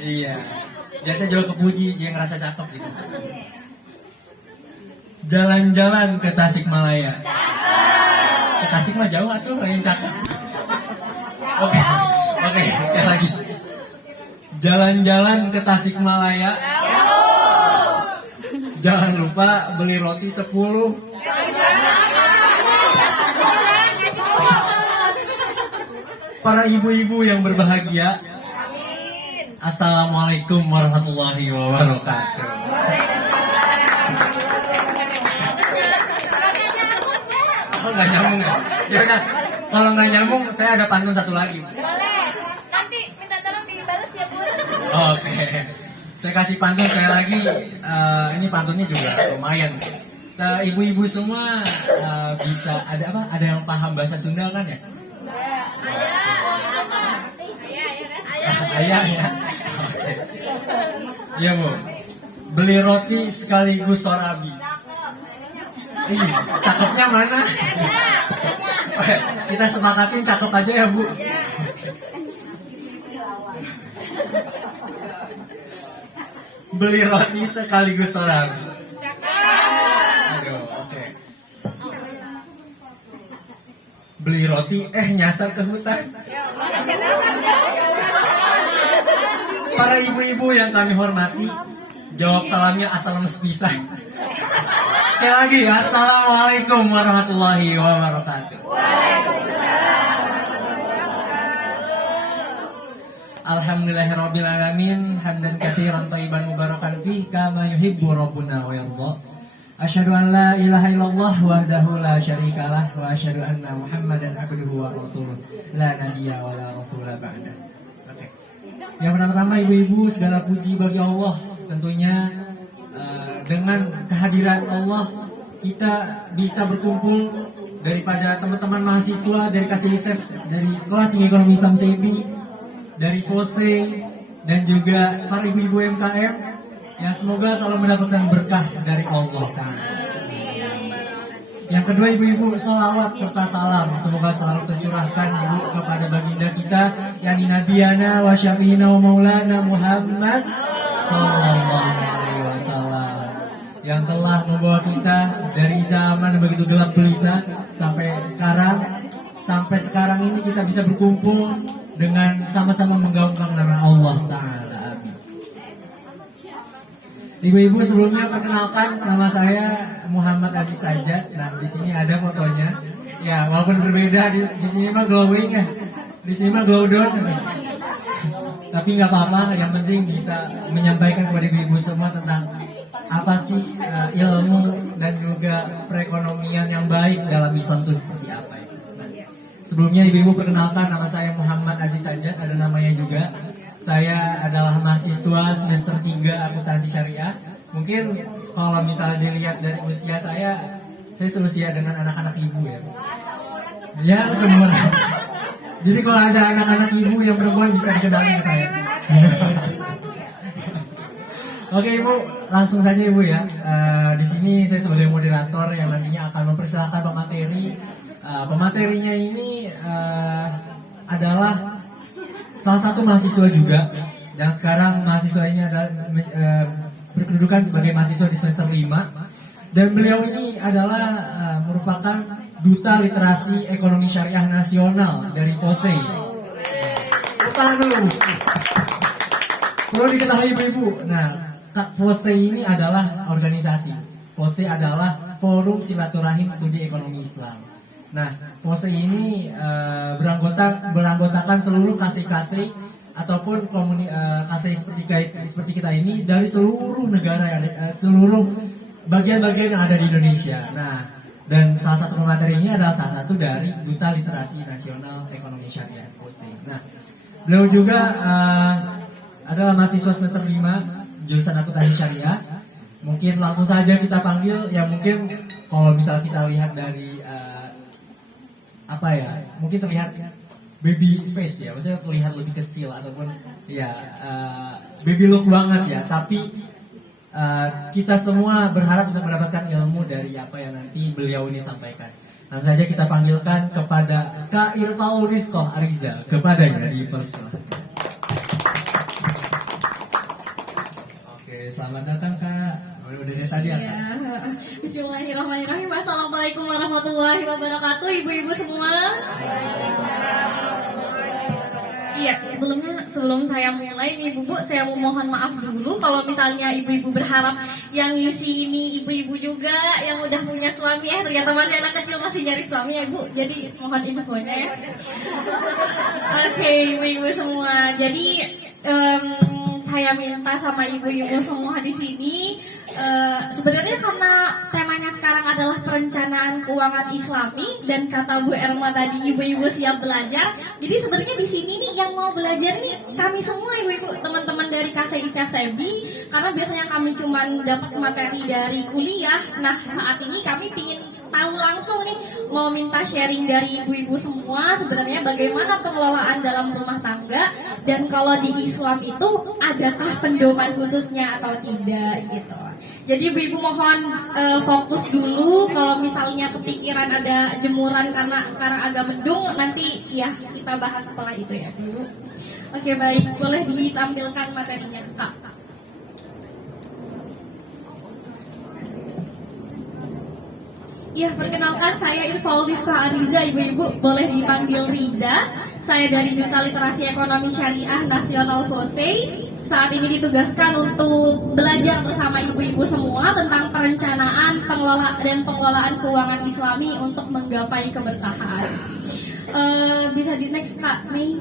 Iya. Biasa juga kepuji, dia ngerasa cakep gitu. Jalan-jalan ke Tasikmalaya. Ke Tasik mah jauh atuh, lain cakep. Oke, oke, sekali lagi. Jalan-jalan ke Tasikmalaya. Jangan lupa beli roti 10. Para ibu-ibu yang berbahagia, Assalamualaikum warahmatullahi wabarakatuh. Oh, nggak nyambung ya? Ya udah, kalau nggak nyambung, saya ada pantun satu lagi. Boleh. Nanti minta tolong dibalas ya, Bu. Oke, saya kasih pantun sekali lagi. Ini pantunnya juga lumayan. Ibu-ibu semua bisa ada apa? Ada yang paham bahasa Sunda kan ya? Ayah ya. Oke. Iya Bu. Beli roti sekaligus sorabi. Ih, cakepnya mana? Kita sepakatin cakep aja ya Bu. Beli roti sekaligus sorabi. Aduh, oke. Beli roti nyasar ke hutan. Para ibu-ibu yang kami hormati, jawab salamnya assalam sepisah. Sekali lagi, assalamualaikum warahmatullahi wabarakatuh. Alhamdulillahirabbil alamin, hamdan katsiran thayyiban mubarakan fihi kama yuhibbu rabbuna wa yarda. Asyhadu an la ilaha illallah wahdahu la syarikalah wa asyhadu anna Muhammadan abduhu wa rasuluh la nabiyya wa la rasula ba'da. Oke. Yang pertama ibu-ibu, segala puji bagi Allah. Tentunya dengan kehadiran Allah kita bisa berkumpul daripada teman-teman mahasiswa dari KSISEF, dari Sekolah Tinggi Ekonomi Islam SEBI, dari FOSE, dan juga para ibu-ibu UMKM. Ya, semoga selalu mendapatkan berkah dari Allah Ta'ala. Yang kedua ibu-ibu, sholawat serta salam semoga selalu tercurahkan ibu kepada baginda kita, yakni Nabiyana wa syafi'ina wa maulana Muhammad sallallahu alaihi wasallam, yang telah membawa kita dari zaman yang begitu gelap gulita sampai sekarang ini kita bisa berkumpul dengan sama-sama menggaungkan nama Allah Ta'ala. Ibu-ibu, sebelumnya perkenalkan, nama saya Muhammad Aziz Sajjad. Nah, di sini ada fotonya. Ya, walaupun berbeda, di sini mah glowing ya. Di sini mah glow down. Tapi nggak apa-apa, yang penting bisa menyampaikan kepada ibu-ibu semua tentang apa sih ilmu dan juga perekonomian yang baik dalam Islam itu seperti apa ya. Nah, sebelumnya ibu-ibu perkenalkan, nama saya Muhammad Aziz Sajjad, ada namanya juga. Saya adalah mahasiswa semester 3 akuntansi syariah. Mungkin kalau misalnya dilihat dari usia saya seusia dengan anak-anak ibu ya. Ya, semua. Jadi kalau ada anak-anak ibu yang perempuan bisa dikenalin ke saya. Oke Ibu, langsung saja Ibu ya. Di sini saya sebagai moderator yang nantinya akan mempersilahkan pemateri. Pematerinya ini adalah salah satu mahasiswa juga, dan sekarang mahasiswa ini adalah berkedudukan sebagai mahasiswa di semester 5, dan beliau ini adalah merupakan Duta Literasi Ekonomi Syariah Nasional dari FOSE. Pertama dulu, perlu diketahui ibu-ibu. Nah, FOSE ini adalah organisasi. FOSE adalah Forum Silaturahim Studi Ekonomi Islam. Nah, FOSE ini beranggotakan seluruh KSI ataupun KSI seperti kita ini dari seluruh negara, seluruh bagian-bagian yang ada di Indonesia. Nah, dan salah satu pemateri ini adalah salah satu dari Duta Literasi Nasional Ekonomi Syariah FOSE. Nah, beliau juga adalah mahasiswa semester 5 jurusan akuntansi syariah. Mungkin langsung saja kita panggil, ya mungkin kalau misalnya kita lihat dari mungkin terlihat baby face ya, maksudnya terlihat lebih kecil ataupun ya baby look banget ya, tapi kita semua berharap untuk mendapatkan ilmu dari apa yang nanti beliau ini sampaikan. Langsung saja kita panggilkan kepada Kak Irfaul Rizqoh Ariza, kepadanya dipersilakan. selamat datang Kak. Udah dari tadi ya Kak? Ya. Bismillahirrahmanirrahim. Assalamualaikum warahmatullahi wabarakatuh, ibu-ibu semua. Iya, sebelum saya mulai nih Bu, saya mau mohon maaf dulu kalau misalnya ibu-ibu berharap yang ngisi ini ibu-ibu juga yang udah punya suami, ternyata masih anak kecil masih nyari suami ya Bu. Jadi mohon infonya ya. Oke, ibu-ibu semua. Jadi saya minta sama ibu-ibu semua di sini, sebenarnya karena temanya sekarang adalah perencanaan keuangan Islami dan kata Bu Erma tadi ibu-ibu siap belajar. Jadi sebenarnya di sini nih yang mau belajar nih kami semua ibu-ibu, teman-teman dari KSI Sebi, karena biasanya kami cuma dapat materi dari kuliah. Nah saat ini kami ingin tahu langsung nih, mau minta sharing dari ibu-ibu semua sebenarnya bagaimana pengelolaan dalam rumah tangga, dan kalau di Islam itu adakah pedoman khususnya atau tidak gitu. Jadi ibu-ibu mohon fokus dulu, kalau misalnya kepikiran ada jemuran karena sekarang agak mendung, nanti ya kita bahas setelah itu ya ibu. Oke baik, boleh ditampilkan materinya Kak. Ya, perkenalkan saya Irfal Rizka Ariza, ibu-ibu boleh dipanggil Riza. Saya dari Duta Literasi Ekonomi Syariah Nasional FOSEI. Saat ini ditugaskan untuk belajar bersama ibu-ibu semua tentang perencanaan, pengelolaan keuangan Islami untuk menggapai keberkahan. Bisa di next Kak Mei.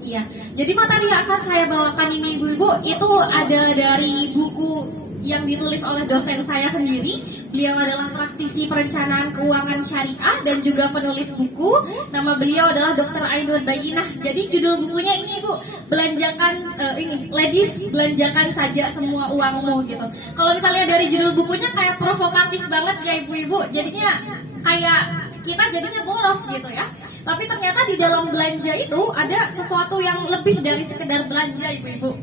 Iya, jadi materi yang akan saya bawakan ini ibu-ibu itu ada dari buku yang ditulis oleh dosen saya sendiri. Beliau adalah praktisi perencanaan keuangan syariah dan juga penulis buku. Nama beliau adalah Dr. Ainur Bayinah. Jadi judul bukunya ini Bu, belanjakan ladies, belanjakan saja semua uangmu gitu. Kalau misalnya dari judul bukunya kayak provokatif banget ya ibu-ibu, jadinya kayak kita jadinya boros gitu ya. Tapi ternyata di dalam belanja itu ada sesuatu yang lebih dari sekedar belanja ibu-ibu.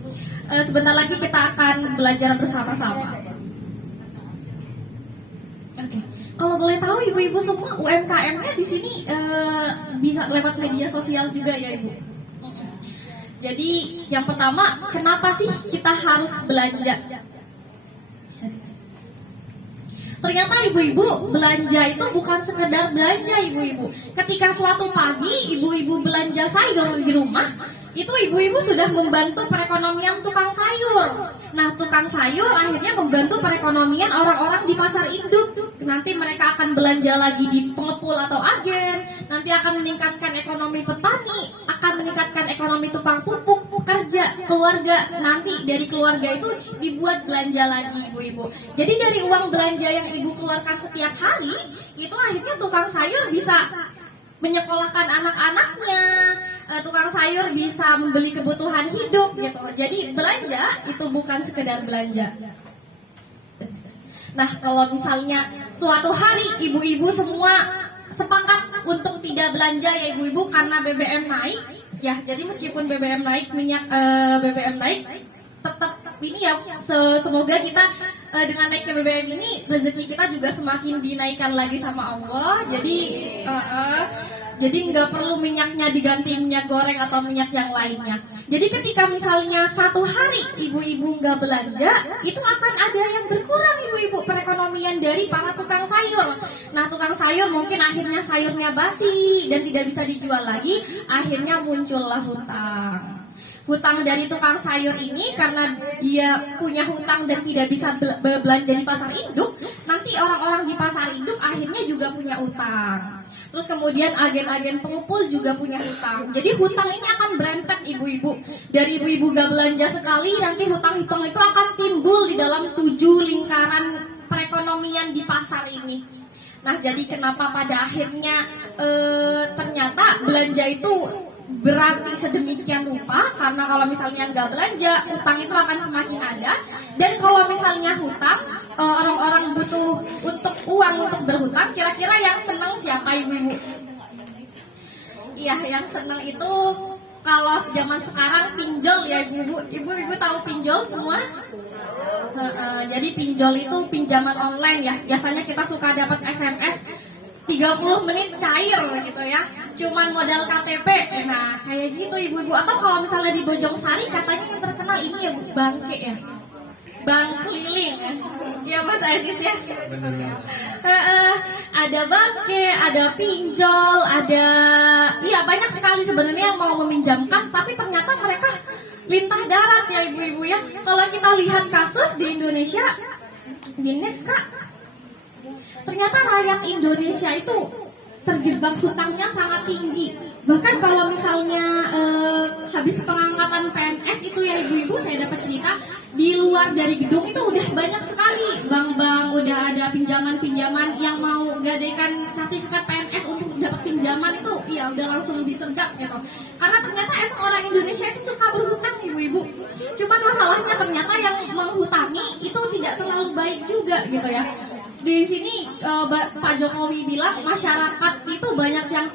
Sebentar lagi kita akan belajar bersama-sama. Oke. Kalau boleh tahu ibu-ibu semua UMKM-nya di sini bisa lewat media sosial juga ya ibu. Jadi yang pertama, kenapa sih kita harus belanja? Ternyata ibu-ibu belanja itu bukan sekedar belanja ibu-ibu. Ketika suatu pagi ibu-ibu belanja sayur di rumah, itu ibu-ibu sudah membantu perekonomian tukang sayur. Nah, tukang sayur akhirnya membantu perekonomian orang-orang di pasar induk. Nanti mereka akan belanja lagi di pengepul atau agen. Nanti akan meningkatkan ekonomi petani, akan meningkatkan ekonomi tukang pupuk, pekerja, keluarga. Nanti dari keluarga itu dibuat belanja lagi ibu-ibu. Jadi dari uang belanja yang ibu keluarkan setiap hari, itu akhirnya tukang sayur bisa menyekolahkan anak-anaknya, tukang sayur bisa membeli kebutuhan hidup gitu. Jadi belanja itu bukan sekedar belanja. Nah, kalau misalnya suatu hari ibu-ibu semua sepakat untuk tidak belanja ya ibu-ibu karena BBM naik, ya jadi meskipun BBM naik, minyak BBM naik, tetap ini ya semoga kita dengan naiknya BBM ini rezeki kita juga semakin dinaikkan lagi sama Allah. Jadi nggak perlu minyaknya diganti minyak goreng atau minyak yang lainnya. Jadi ketika misalnya satu hari ibu-ibu nggak belanja, itu akan ada yang berkurang ibu-ibu perekonomian dari para tukang sayur. Nah, tukang sayur mungkin akhirnya sayurnya basi dan tidak bisa dijual lagi, akhirnya muncullah hutang. Hutang dari tukang sayur ini karena dia punya hutang dan tidak bisa belanja di pasar induk, nanti orang-orang di pasar induk akhirnya juga punya hutang. Terus kemudian agen-agen pengepul juga punya hutang. Jadi hutang ini akan berentet ibu-ibu. Dari ibu-ibu gak belanja sekali, nanti hutang-hutang itu akan timbul di dalam 7 lingkaran perekonomian di pasar ini. Nah, jadi kenapa pada akhirnya ternyata belanja itu berarti sedemikian rupa, karena kalau misalnya nggak belanja, hutang itu akan semakin ada. Dan kalau misalnya hutang, orang-orang butuh untuk uang untuk berhutang, kira-kira yang senang siapa ibu-ibu? Iya, yang senang itu kalau zaman sekarang pinjol ya ibu-ibu. Ibu-ibu tahu pinjol semua? Jadi pinjol itu pinjaman online ya. Biasanya kita suka dapat SMS, 30 menit cair gitu ya, cuman modal KTP. Nah kayak gitu ibu-ibu. Atau kalau misalnya di Bojongsari katanya yang terkenal ini ya Bu, bangke ya, bank keliling ya, ya Mas Aziz ya. Ada bangke, ada pinjol, ada iya banyak sekali sebenarnya yang mau meminjamkan, tapi ternyata mereka lintah darat ya ibu-ibu ya. Kalau kita lihat kasus di Indonesia, di next Kak, ternyata rakyat Indonesia itu terjebak hutangnya sangat tinggi. Bahkan kalau misalnya habis pengangkatan PNS itu ya ibu-ibu, saya dapat cerita di luar dari gedung itu udah banyak sekali bank-bank, udah ada pinjaman-pinjaman yang mau gadaikan sertifikat PNS untuk dapat pinjaman itu, ya udah langsung disergap gitu. Karena ternyata emang orang Indonesia itu suka berhutang ibu-ibu. Cuman masalahnya ternyata yang menghutangi itu tidak terlalu baik juga gitu ya. Di sini Pak Jokowi bilang masyarakat itu banyak yang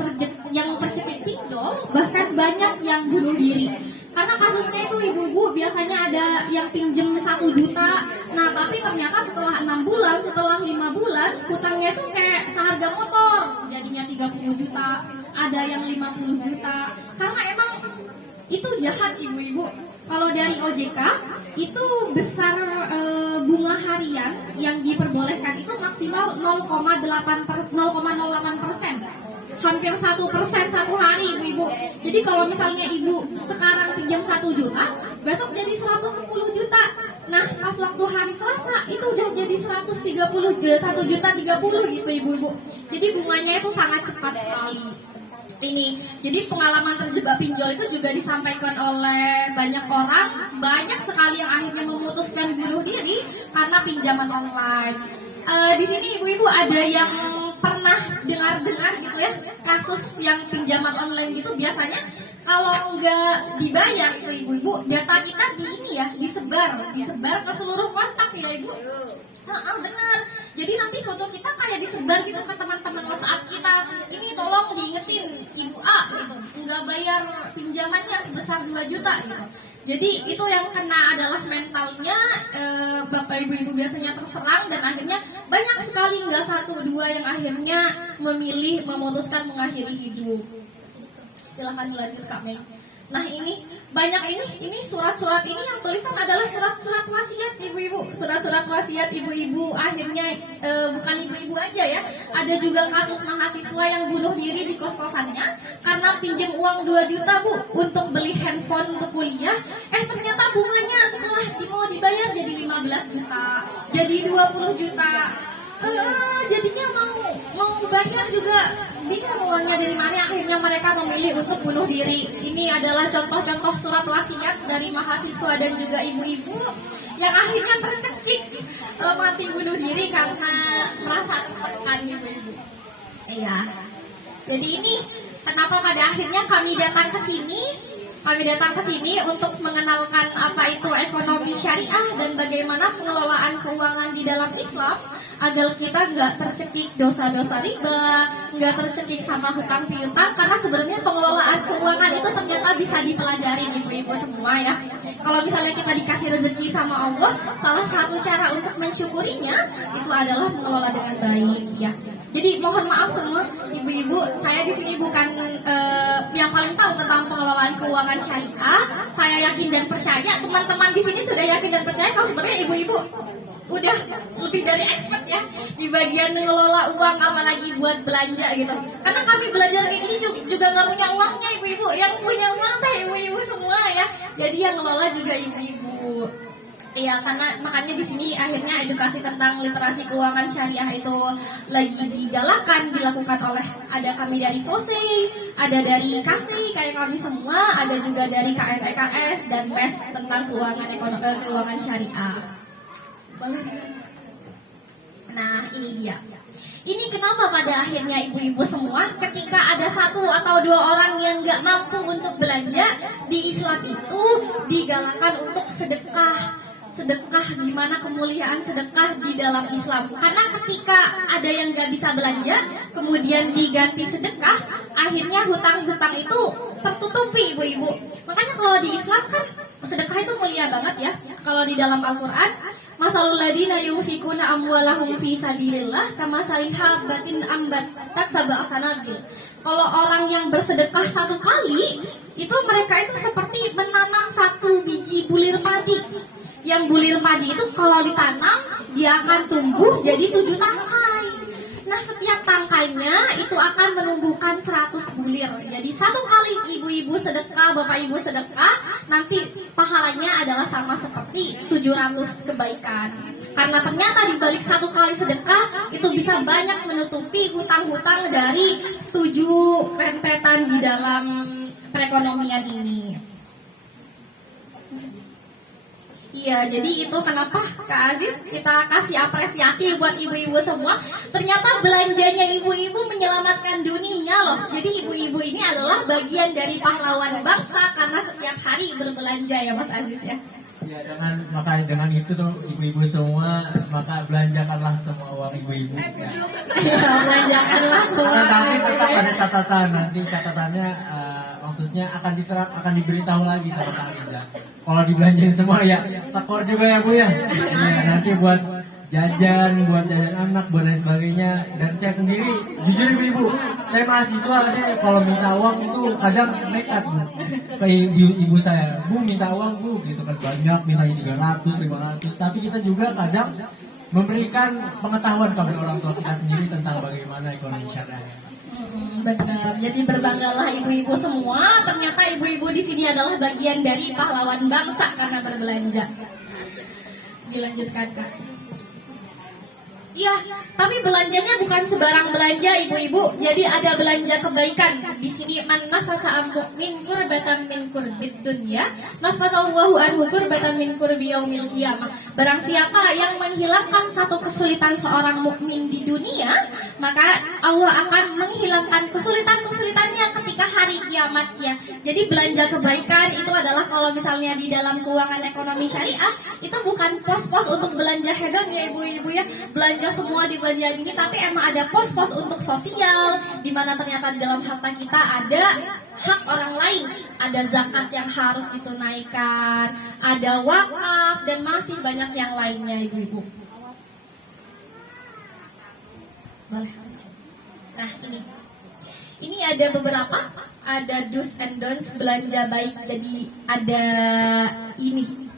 terjepit pinjol, bahkan banyak yang bunuh diri. Karena kasusnya itu ibu-ibu biasanya ada yang pinjem 1 juta, nah tapi ternyata setelah 6 bulan, setelah 5 bulan, hutangnya itu kayak seharga motor, jadinya 30 juta, ada yang 50 juta. Karena emang itu jahat ibu-ibu. Kalau dari OJK itu besar bunga harian yang diperbolehkan itu maksimal 0,08%, hampir 1% satu hari ibu-ibu. Jadi kalau misalnya ibu sekarang pinjam 1 juta, besok jadi 110 juta. Nah pas waktu hari Selasa itu udah jadi 1 juta 30 gitu ibu-ibu. Jadi bunganya itu sangat cepat sekali. Ini jadi pengalaman terjebak pinjol itu juga disampaikan oleh banyak orang, banyak sekali yang akhirnya memutuskan bunuh diri karena pinjaman online. Di sini ibu-ibu ada yang pernah dengar-dengar gitu ya kasus yang pinjaman online gitu, biasanya kalau nggak dibayar itu ibu-ibu, data kita disebar ke seluruh kontak ya ibu. Benar. Jadi nanti foto kita kayak disebar gitu ke teman-teman WhatsApp kita. Ini tolong diingetin Ibu A gitu, nggak bayar pinjamannya sebesar 2 juta gitu. Jadi itu yang kena adalah mentalnya Bapak Ibu-Ibu biasanya terserang, dan akhirnya banyak sekali, nggak 1 2 yang akhirnya memutuskan mengakhiri hidup. Silahkan dilanjut Kak Mei. Nah ini banyak ini surat-surat ini yang tulisan adalah surat-surat wasiat ibu-ibu. Surat-surat wasiat ibu-ibu akhirnya bukan ibu-ibu aja ya. Ada juga kasus mahasiswa yang bunuh diri di kos-kosannya karena pinjam uang 2 juta Bu untuk beli handphone untuk kuliah. Ternyata bunganya setelah mau dibayar jadi 15 juta, jadi 20 juta. Jadinya mau bayar juga bingung uangnya dari mana, akhirnya mereka memilih untuk bunuh diri. Ini adalah contoh-contoh surat wasiat dari mahasiswa dan juga ibu-ibu yang akhirnya tercekik mati bunuh diri karena merasa tertekan ibu-ibu. Iya. Jadi ini kenapa pada akhirnya kami datang ke sini. Kami datang ke sini untuk mengenalkan apa itu ekonomi syariah dan bagaimana pengelolaan keuangan di dalam Islam, agar kita nggak tercekik dosa-dosa riba, nggak tercekik sama hutang piutang, karena sebenarnya pengelolaan keuangan itu ternyata bisa dipelajari ibu-ibu semua ya. Kalau misalnya kita dikasih rezeki sama Allah, salah satu cara untuk mensyukurinya itu adalah mengelola dengan baik ya. Jadi mohon maaf semua ibu-ibu, saya di sini bukan yang paling tahu tentang pengelolaan keuangan syariah. Saya yakin dan percaya teman-teman di sini sudah yakin dan percaya kalau sebenarnya ibu-ibu udah lebih dari expert ya di bagian mengelola uang, apalagi buat belanja gitu. Karena kami belajar kayak gini juga nggak punya uangnya ibu-ibu, yang punya uang teh ibu-ibu semua ya. Jadi yang ngelola juga ibu-ibu. Iya, karena makanya di sini akhirnya edukasi tentang literasi keuangan syariah itu lagi digalakkan, dilakukan oleh ada kami dari FOSE, ada dari KASI kayak kami semua, ada juga dari KNEKS dan PES tentang keuangan syariah. Nah, ini dia. Ini kenapa pada akhirnya ibu-ibu semua ketika ada 1 atau 2 orang yang nggak mampu untuk belanja, di Islam itu digalakkan untuk sedekah. Sedekah, gimana kemuliaan sedekah di dalam Islam. Karena ketika ada yang gak bisa belanja, kemudian diganti sedekah, akhirnya hutang-hutang itu tertutupi ibu-ibu. Makanya kalau di Islam kan sedekah itu mulia banget ya. Kalau di dalam Al-Quran Masalul ladina yunfikuna amwalahum fi sabilillah kamasalil habbatin ambatat sab'a sanabil. Kalau orang yang bersedekah satu kali, itu mereka itu seperti menanam satu biji bulir padi. Yang bulir padi itu kalau ditanam, dia akan tumbuh jadi 7 tangkai. Nah, setiap tangkainya itu akan menumbuhkan 100 bulir. Jadi satu kali ibu-ibu sedekah, bapak ibu sedekah, nanti pahalanya adalah sama seperti 700 kebaikan. Karena ternyata di balik satu kali sedekah itu bisa banyak menutupi hutang-hutang dari 7 rentetan di dalam perekonomian ini. Iya, jadi itu kenapa Kak Aziz kita kasih apresiasi buat ibu-ibu semua. Ternyata belanjanya ibu-ibu menyelamatkan dunia loh. Jadi ibu-ibu ini adalah bagian dari pahlawan bangsa karena setiap hari berbelanja ya Mas Aziz ya. Ya, dengan itu tuh ibu-ibu semua, maka belanjakanlah semua uang ibu-ibu. Ya. Belanjakanlah semua. Tapi tetap ada catatan, nanti catatannya maksudnya akan diberitahu lagi sama Kak Riza. Kalau dibelanjain semua ya tekor juga ya Bu ya. Ya, nanti buat jajan anak, buat lain sebagainya. Dan saya sendiri, jujur ibu-ibu, saya mahasiswa, saya kalau minta uang itu kadang nekat Bu. Ke ibu saya, Bu minta uang Bu, gitu kan banyak, minta 300, 500. Tapi kita juga kadang memberikan pengetahuan kepada orang tua kita sendiri tentang bagaimana ekonomi syariah. Benar. Jadi berbanggalah ibu-ibu semua. Ternyata ibu-ibu di sini adalah bagian dari pahlawan bangsa karena berbelanja. Dilanjutkan Kak. Iya, tapi belanjanya bukan sebarang belanja ibu-ibu. Jadi ada belanja kebaikan. Di sini man nafasa min kurbatan min kurbid dunya, nafasallahu anhu kurbatan min kurbi yaumil qiyamah. Barang siapa yang menghilangkan satu kesulitan seorang mukmin di dunia, maka Allah akan menghilangkan kesulitan-kesulitannya ketika hari kiamatnya. Jadi belanja kebaikan itu adalah kalau misalnya di dalam keuangan ekonomi syariah, itu bukan pos-pos untuk belanja hedon ya ibu-ibu ya. Belanja semua di belanjaan ini, tapi emang ada pos-pos untuk sosial, di mana ternyata di dalam harta kita ada hak orang lain, ada zakat yang harus ditunaikan, ada wakaf, dan masih banyak yang lainnya ibu-ibu. Boleh. Nah ini ada beberapa, ada do's and don'ts belanja baik. Jadi ada ini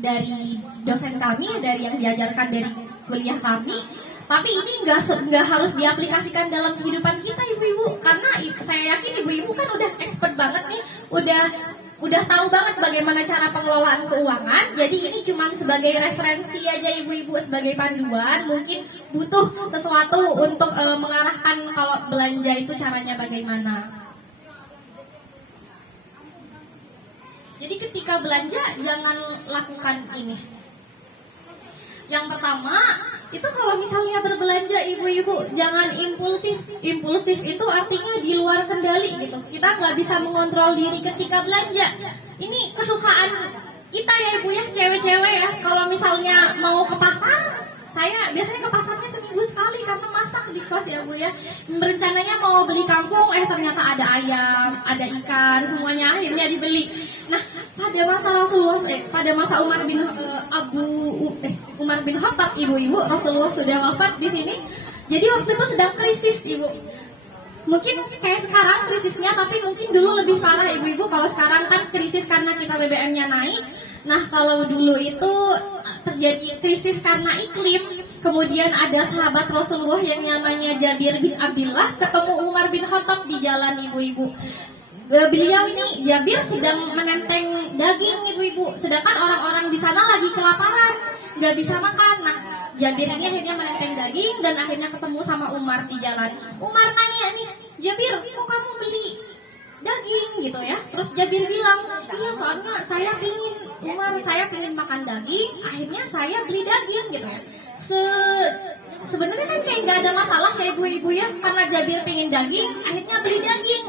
dari dosen kami, dari yang diajarkan dari kuliah kami. Tapi ini nggak harus diaplikasikan dalam kehidupan kita ibu-ibu, karena saya yakin ibu-ibu kan udah expert banget nih, udah tahu banget bagaimana cara pengelolaan keuangan. Jadi ini cuma sebagai referensi aja ibu-ibu, sebagai panduan. Mungkin butuh sesuatu untuk mengarahkan kalau belanja itu caranya bagaimana. Jadi ketika belanja jangan lakukan ini. Yang pertama, itu kalau misalnya berbelanja ibu-ibu jangan impulsif. Impulsif itu artinya di luar kendali gitu. Kita nggak bisa mengontrol diri ketika belanja. Ini kesukaan kita ya ibu ya, cewek-cewek ya. Kalau misalnya mau ke pasar, saya biasanya ke pasarnya seminggu sekali karena masak di kos ya bu ya. Rencananya mau beli kangkung, ternyata ada ayam, ada ikan, semuanya akhirnya dibeli. Nah pada masa Rasulullah, pada masa Umar bin Khattab ibu-ibu, Rasulullah sudah wafat di sini. Jadi waktu itu sedang krisis ibu. Mungkin kayak sekarang krisisnya, tapi mungkin dulu lebih parah ibu-ibu. Kalau sekarang kan krisis karena kita BBM-nya naik. Nah kalau dulu itu terjadi krisis karena iklim. Kemudian ada sahabat Rasulullah yang namanya Jabir bin Abdullah ketemu Umar bin Khattab di jalan ibu-ibu. Beliau ini Jabir sedang menenteng daging ibu-ibu, sedangkan orang-orang di sana lagi kelaparan, nggak bisa makan. Nah Jabir ini akhirnya menenteng daging dan akhirnya ketemu sama Umar di jalan. Umar nanya nih, Jabir, kok kamu beli daging gitu ya? Terus Jabir bilang, iya soalnya saya pingin makan daging, akhirnya saya beli daging gitu ya. Sebenarnya kan kayak nggak ada masalah ya ibu-ibu ya, karena Jabir pingin daging, akhirnya beli daging.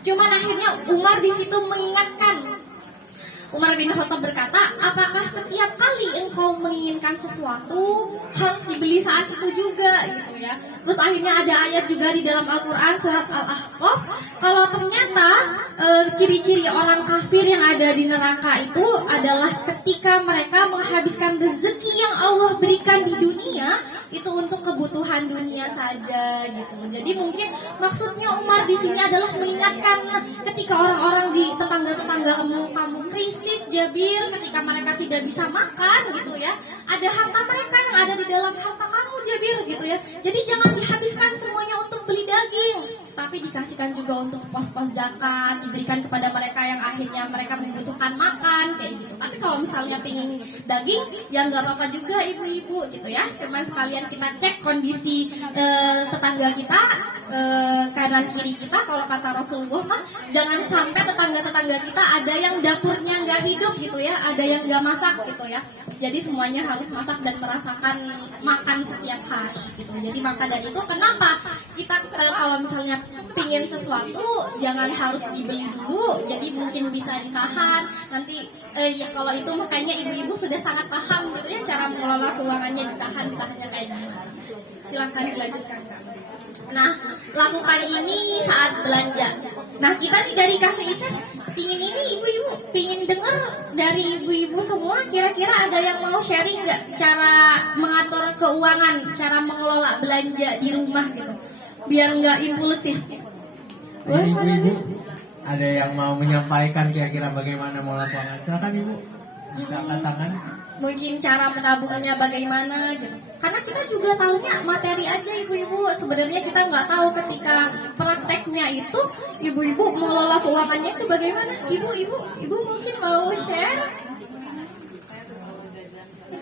Cuman akhirnya Umar di situ mengingatkan, Umar bin Khattab berkata, apakah setiap kali engkau menginginkan sesuatu harus dibeli saat itu juga gitu ya. Terus akhirnya ada ayat juga di dalam Al-Quran surat Al-Ahqaf, kalau ternyata ciri-ciri orang kafir yang ada di neraka itu adalah ketika mereka menghabiskan rezeki yang Allah berikan di dunia itu untuk kebutuhan dunia saja gitu. Jadi mungkin maksudnya Umar di sini adalah mengingatkan ketika orang-orang di tetangga-tetangga kamu krisis Jabir, ketika mereka tidak bisa makan gitu ya, ada harta mereka yang ada di dalam harta kamu Jabir gitu ya. Jadi jangan dihabiskan semuanya untuk beli daging, tapi dikasihkan juga untuk pos-pos zakat, diberikan kepada mereka yang akhirnya mereka membutuhkan makan kayak gitu. Tapi kalau misalnya pingin daging, ya nggak apa-apa juga ibu-ibu gitu ya. Cuman sekalian kita cek kondisi tetangga kita, kanan kiri kita. Kalau kata Rasulullah mah jangan sampai tetangga-tetangga kita ada yang dapurnya nggak hidup gitu ya, ada yang nggak masak gitu ya. Jadi semuanya harus masak dan merasakan makan setiap hari gitu. Jadi maka dari itu kenapa kita kalau misalnya pingin sesuatu jangan harus dibeli dulu. Jadi mungkin bisa ditahan. Nanti ya kalau itu makanya ibu-ibu sudah sangat paham gitu ya cara mengelola keuangannya, ditahannya kayak gimana. Silakan dilanjutkan Kak. Nah, lakukan ini saat belanja. Nah, kita nih dari Kasih Ises pingin ini ibu-ibu, pingin dengar dari ibu-ibu semua kira-kira ada yang mau sharing nggak cara mengatur keuangan, cara mengelola belanja di rumah gitu, biar nggak impulsif. Jadi ibu-ibu ada yang mau menyampaikan kira-kira bagaimana mengelola keuangan? Silakan ibu, bisa angkat tangan. Mungkin cara menabungnya bagaimana gitu. Karena kita juga tahunya materi aja ibu-ibu. Sebenarnya kita nggak tahu ketika prakteknya itu ibu-ibu mengelola keuangannya itu bagaimana. Ibu mungkin mau share?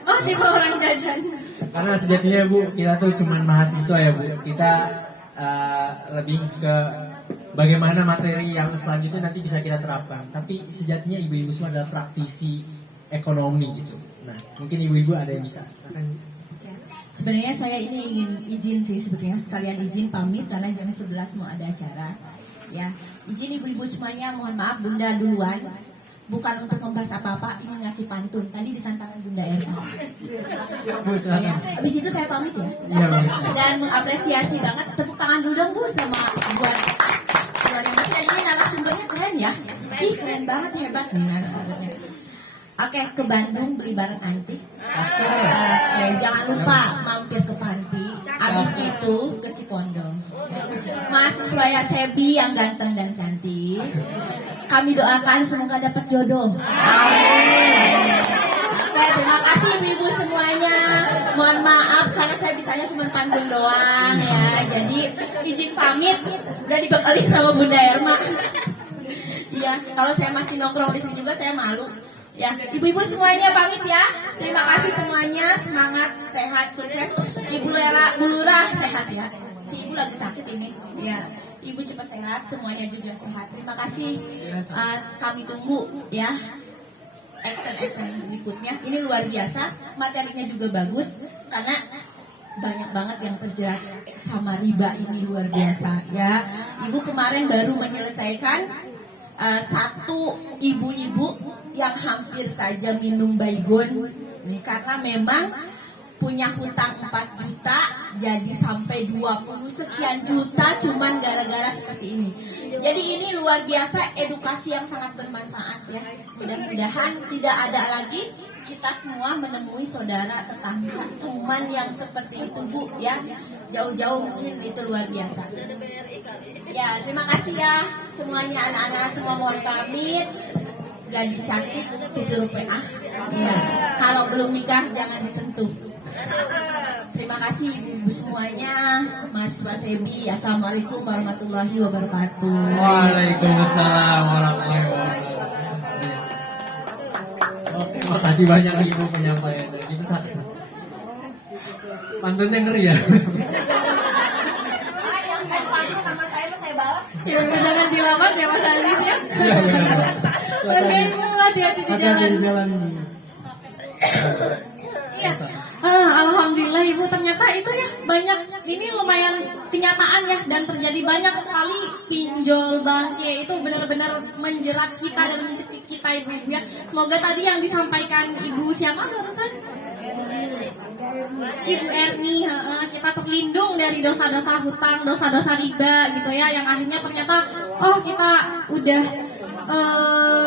Oh, tipe orang jajan. Karena sejatinya Bu, kita tuh cuman mahasiswa ya Bu. Kita lebih ke bagaimana materi yang selanjutnya nanti bisa kita terapkan. Tapi sejatinya ibu-ibu semua adalah praktisi ekonomi gitu. Nah, mungkin ibu-ibu ada yang bisa. Silakan. Sebenarnya saya ini ingin izin sih, sebetulnya sekalian izin pamit karena jam 11 mau ada acara. Ya, izin ibu-ibu semuanya, mohon maaf Bunda duluan. Bukan untuk membahas apa-apa, ini ngasih pantun. Tadi ditantangin Bunda Erma. Bu, silakan. Ya, habis itu saya pamit ya. Iya, Bu. Dan mengapresiasi banget, tepuk tangan dulu dong Bu sama buat yang masih. Dan ini narasumbernya keren ya. Ih, keren banget, hebat nih narasumbernya. Oke, ke Bandung beli barang antik. Oke, jangan lupa mampir ke Panti. Abis itu ke Cipondong. Mahasiswa ya Sebi yang ganteng dan cantik. Kami doakan semoga dapat jodoh. Amin. Oke, terima kasih ibu-ibu semuanya. Mohon maaf karena saya bisanya cuma pantun doang ya. Jadi izin pamit. Udah dibekalin sama Bunda Erma. Iya, kalau saya masih nongkrong di sini juga saya malu. Ya, ibu-ibu semuanya pamit ya. Terima kasih semuanya, semangat, sehat, sukses. Ibu Lurah sehat ya. Si ibu lagi sakit ini. Ya, ibu cepat sehat, semuanya juga sehat. Terima kasih. Kami tunggu ya action berikutnya. Ini luar biasa, materinya juga bagus karena banyak banget yang terjerat sama riba ini luar biasa ya. Ibu kemarin baru menyelesaikan satu ibu-ibu yang hampir saja minum baygon karena memang punya hutang 4 juta jadi sampai 20 sekian juta cuman gara-gara seperti ini. Jadi ini luar biasa edukasi yang sangat bermanfaat ya. Mudah-mudahan tidak ada lagi kita semua menemui saudara tetangga cuman yang seperti itu Bu ya. Jauh-jauh mungkin itu luar biasa. Ya, terima kasih ya semuanya anak-anak semua, mohon pamit. Gadis cantik situ PA. Ya, kalau belum nikah jangan disentuh. Terima kasih ibu-ibu semuanya, mahasiswa Sebi. Assalamualaikum warahmatullahi wabarakatuh. Waalaikumsalam warahmatullahi wabarakatuh. Oke, terima kasih banyak ibu penyampaiannya. Itu sakit. Pantunnya ngeri ya. Yang main pantun sama saya balas. Ya jangan dilawan ya Mas Alif ya. Oke ibu, hati-hati di Hati-hati di jalan. jalan ini. Iya. Alhamdulillah Ibu, ternyata itu ya banyak, ini lumayan kenyataan ya, dan terjadi banyak sekali pinjol bangke itu benar-benar menjerat kita dan mencekik kita ibu-ibu ya. Semoga tadi yang disampaikan Ibu siapa barusan? Ibu Erni, kita terlindung dari dosa-dosa hutang, dosa-dosa riba gitu ya, yang akhirnya ternyata kita udah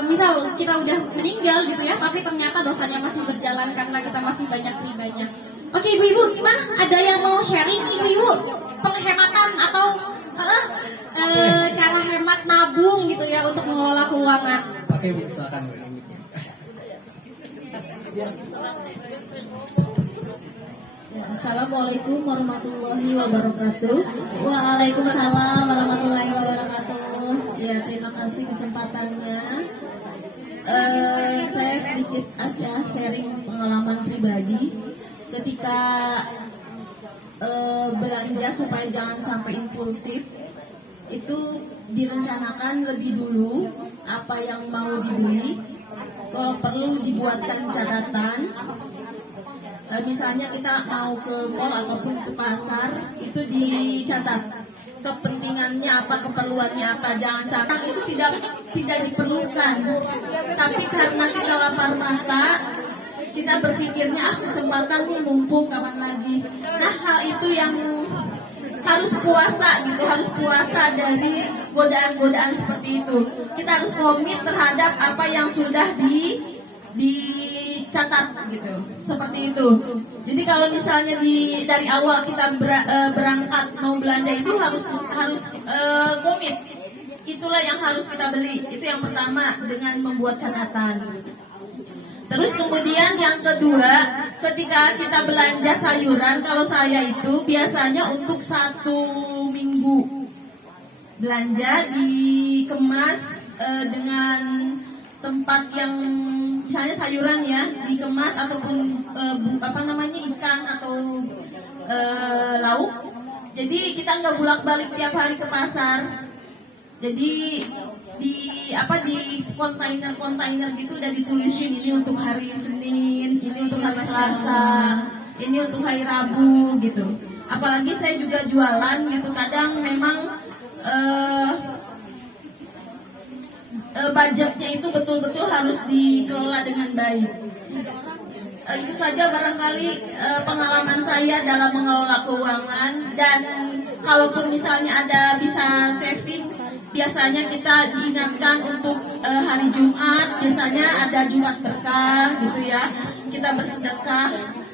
misal kita udah meninggal gitu ya, tapi ternyata dosanya masih berjalan karena kita masih banyak ribanya. Oke ibu-ibu, gimana? Ada yang mau sharing ibu-ibu penghematan atau cara hemat nabung gitu ya untuk mengelola keuangan? Oke Bu, silakan Bu. Assalamualaikum warahmatullahi wabarakatuh. Waalaikumsalam warahmatullahi wabarakatuh. Ya, terima kasih kesempatannya. Saya sedikit aja sharing pengalaman pribadi ketika belanja supaya jangan sampai impulsif. Itu direncanakan lebih dulu apa yang mau dibeli. Kalau perlu dibuatkan catatan. Misalnya kita mau ke mall ataupun ke pasar, itu dicatat kepentingannya apa, keperluannya apa. Jangan sampai itu tidak diperlukan, tapi karena kita lapar mata, kita berpikirnya kesempatan nih mumpung kapan lagi. Nah, hal itu yang harus puasa gitu, harus puasa dari godaan-godaan seperti itu. Kita harus komit terhadap apa yang sudah dicatat gitu, seperti itu. Jadi kalau misalnya dari awal kita berangkat mau belanja itu harus komit. Itulah yang harus kita beli. Itu yang pertama, dengan membuat catatan. Terus kemudian yang kedua, ketika kita belanja sayuran, kalau saya itu biasanya untuk 1 minggu belanja dikemas dengan tempat yang misalnya sayuran ya dikemas ataupun ikan atau lauk. Jadi kita nggak bolak-balik tiap hari ke pasar. Jadi di kontainer gitu udah ditulisin, ini untuk hari Senin, ini untuk hari Selasa, ini untuk hari Rabu gitu. Apalagi saya juga jualan gitu, kadang memang budgetnya itu betul-betul harus dikelola dengan baik. Itu saja barangkali pengalaman saya dalam mengelola keuangan. Dan kalaupun misalnya ada bisa saving, biasanya kita diingatkan untuk hari Jumat, biasanya ada Jumat berkah gitu ya, kita bersedekah.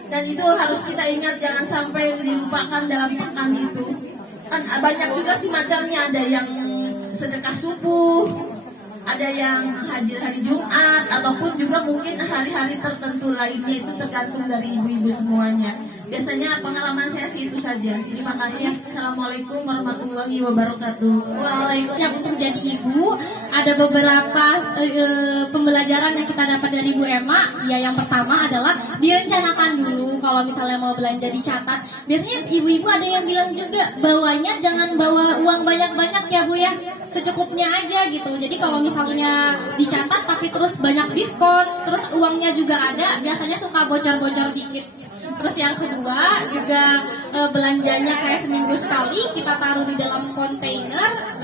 Dan itu harus kita ingat, jangan sampai dilupakan dalam pekan itu. Kan banyak juga sih macamnya, ada yang sedekah subuh, ada yang hadir hari Jumat, ataupun juga mungkin hari-hari tertentu lainnya, itu tergantung dari ibu-ibu semuanya. Biasanya pengalaman saya sih itu saja. Terima kasih. Assalamualaikum warahmatullahi wabarakatuh. Waalaikumsalam. Untuk jadi ibu, ada beberapa pembelajaran yang kita dapat dari Bu Emma. Ya, yang pertama adalah direncanakan dulu. Kalau misalnya mau belanja dicatat. Biasanya ibu-ibu ada yang bilang juga, bawanya jangan bawa uang banyak-banyak ya Bu ya, secukupnya aja gitu. Jadi kalau misalnya dicatat tapi terus banyak diskon, terus uangnya juga ada, biasanya suka bocor-bocor dikit. Terus yang kedua juga belanjanya kayak seminggu sekali, kita taruh di dalam kontainer,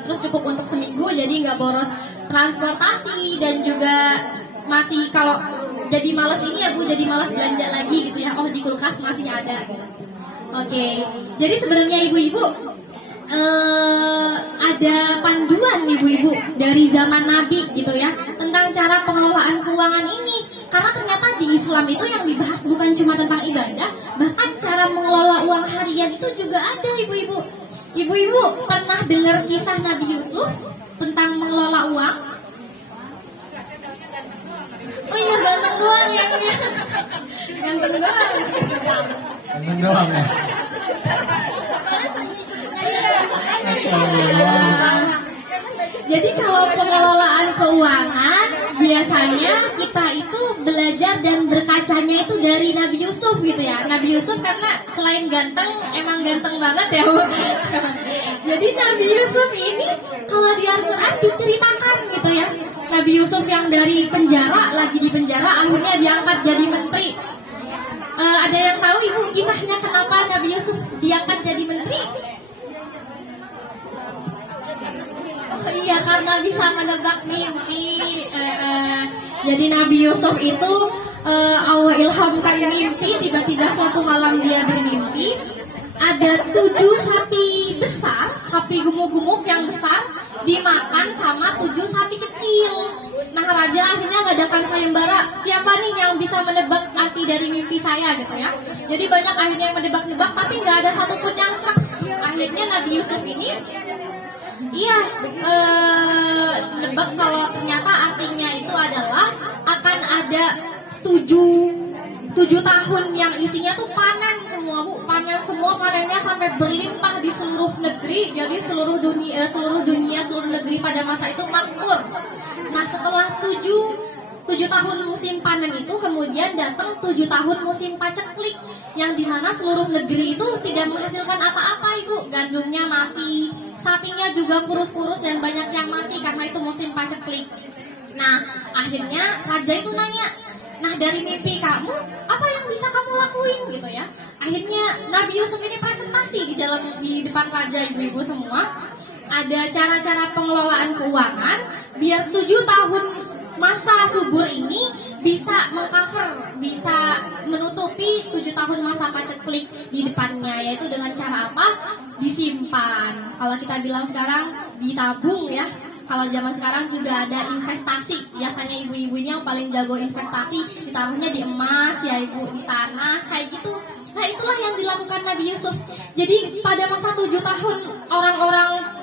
terus cukup untuk seminggu, jadi nggak boros transportasi. Dan juga masih kalau jadi malas ini ya Bu, jadi malas belanja lagi gitu ya, di kulkas masih ada gitu. Oke, jadi sebenarnya ibu-ibu ada panduan ibu-ibu dari zaman Nabi gitu ya, tentang cara pengelolaan keuangan ini. Karena ternyata di Islam itu yang dibahas bukan cuma tentang ibadah, bahkan cara mengelola uang harian itu juga ada ibu-ibu. Ibu-ibu pernah dengar kisah Nabi Yusuf tentang mengelola uang? Oh iya, ganteng doang ya. Ganteng doang. Ganteng doang ya. Jadi kalau pengelolaan keuangan, biasanya kita itu belajar dan berkacanya itu dari Nabi Yusuf gitu ya. Nabi Yusuf karena selain ganteng, emang ganteng banget ya Bu. Jadi Nabi Yusuf ini kalau di Al-Quran diceritakan gitu ya, Nabi Yusuf yang dari penjara, lagi di penjara, akhirnya diangkat jadi menteri. Ada yang tahu ibu kisahnya kenapa Nabi Yusuf diangkat jadi menteri? Oh iya, karena bisa menebak mimpi. Jadi Nabi Yusuf itu Allah ilhamkan mimpi, tiba-tiba suatu malam dia bermimpi ada 7 sapi besar, sapi gemuk-gemuk yang besar dimakan sama 7 sapi kecil. Nah, raja akhirnya ngadakan sayembara, siapa nih yang bisa menebak arti dari mimpi saya gitu ya. Jadi banyak akhirnya yang menebak-nebak, tapi nggak ada satupun yang serak. Akhirnya Nabi Yusuf ini nebak kalau ternyata artinya itu adalah akan ada 7 tahun yang isinya tuh panen semua, Bu. Panen semua, panennya sampai berlimpah di seluruh negeri. Jadi seluruh negeri pada masa itu makmur. Nah, setelah 7 tahun musim panen itu kemudian datang 7 tahun musim paceklik, yang dimana seluruh negeri itu tidak menghasilkan apa-apa, Ibu. Gandumnya mati, sapinya juga kurus-kurus dan banyak yang mati karena itu musim paceklik. Nah, akhirnya raja itu nanya, nah dari mimpi kamu apa yang bisa kamu lakuin gitu ya. Akhirnya Nabi Yusuf ini presentasi di depan raja, ibu-ibu semua. Ada cara-cara pengelolaan keuangan biar 7 tahun masa subur ini bisa mengcover, bisa menutupi 7 tahun masa paceklik di depannya, yaitu dengan cara apa? Disimpan. Kalau kita bilang sekarang ditabung ya. Kalau zaman sekarang juga ada investasi. Biasanya ibu-ibu ini yang paling jago investasi, ditaruhnya di emas ya ibu, di tanah kayak gitu. Nah, itulah yang dilakukan Nabi Yusuf. Jadi pada masa 7 tahun orang-orang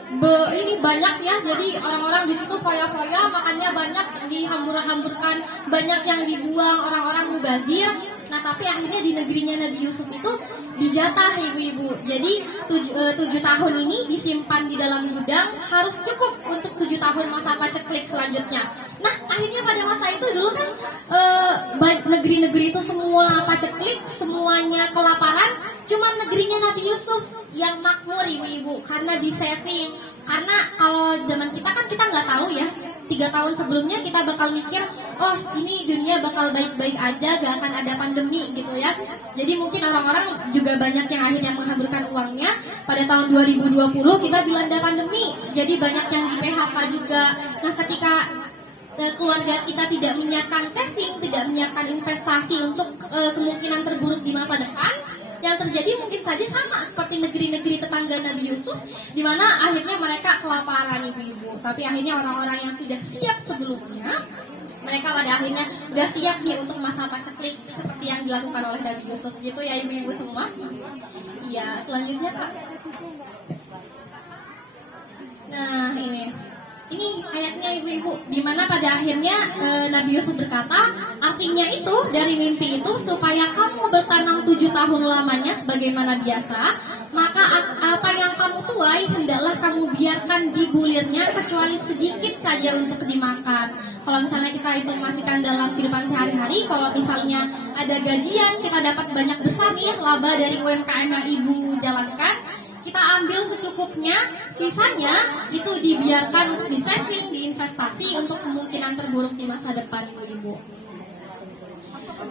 ini banyak ya. Jadi orang-orang di situ foya-foya, makannya banyak, dihambur-hamburkan, banyak yang dibuang, orang-orang mubazir. Nah, tapi akhirnya di negerinya Nabi Yusuf itu dijatah ibu-ibu. Jadi 7 tahun ini disimpan di dalam gudang, harus cukup untuk 7 tahun masa paceklik selanjutnya. Nah, akhirnya pada masa itu dulu kan negeri-negeri itu semua paceklik, semuanya kelaparan. Cuma negerinya Nabi Yusuf yang makmur ibu-ibu karena di saving. Karena kalau zaman kita kan kita nggak tahu ya. 3 tahun sebelumnya kita bakal mikir, oh ini dunia bakal baik-baik aja, gak akan ada pandemi gitu ya. Jadi mungkin orang-orang juga banyak yang akhirnya menghamburkan uangnya. Pada tahun 2020 kita dilanda pandemi, jadi banyak yang di PHK juga. Nah, ketika keluarga kita tidak menyiapkan saving, tidak menyiapkan investasi untuk kemungkinan terburuk di masa depan, yang terjadi mungkin saja sama seperti negeri-negeri tetangga Nabi Yusuf, di mana akhirnya mereka kelaparan ibu-ibu. Tapi akhirnya orang-orang yang sudah siap sebelumnya, mereka pada akhirnya sudah siap nih untuk masa paceklik seperti yang dilakukan oleh Nabi Yusuf gitu ya ibu-ibu semua. Iya, selanjutnya Kak. Nah, ini ayatnya ibu-ibu, di mana pada akhirnya Nabi Yusuf berkata, artinya itu dari mimpi itu supaya kamu bertanam 7 tahun lamanya sebagaimana biasa, maka apa yang kamu tuai hendaklah kamu biarkan di bulirnya kecuali sedikit saja untuk dimakan. Kalau misalnya kita informasikan dalam kehidupan sehari-hari, kalau misalnya ada gajian kita dapat banyak besar nih laba dari UMKM yang ibu jalankan, kita ambil secukupnya, sisanya itu dibiarkan untuk di saving, diinvestasi untuk kemungkinan terburuk di masa depan ibu-ibu.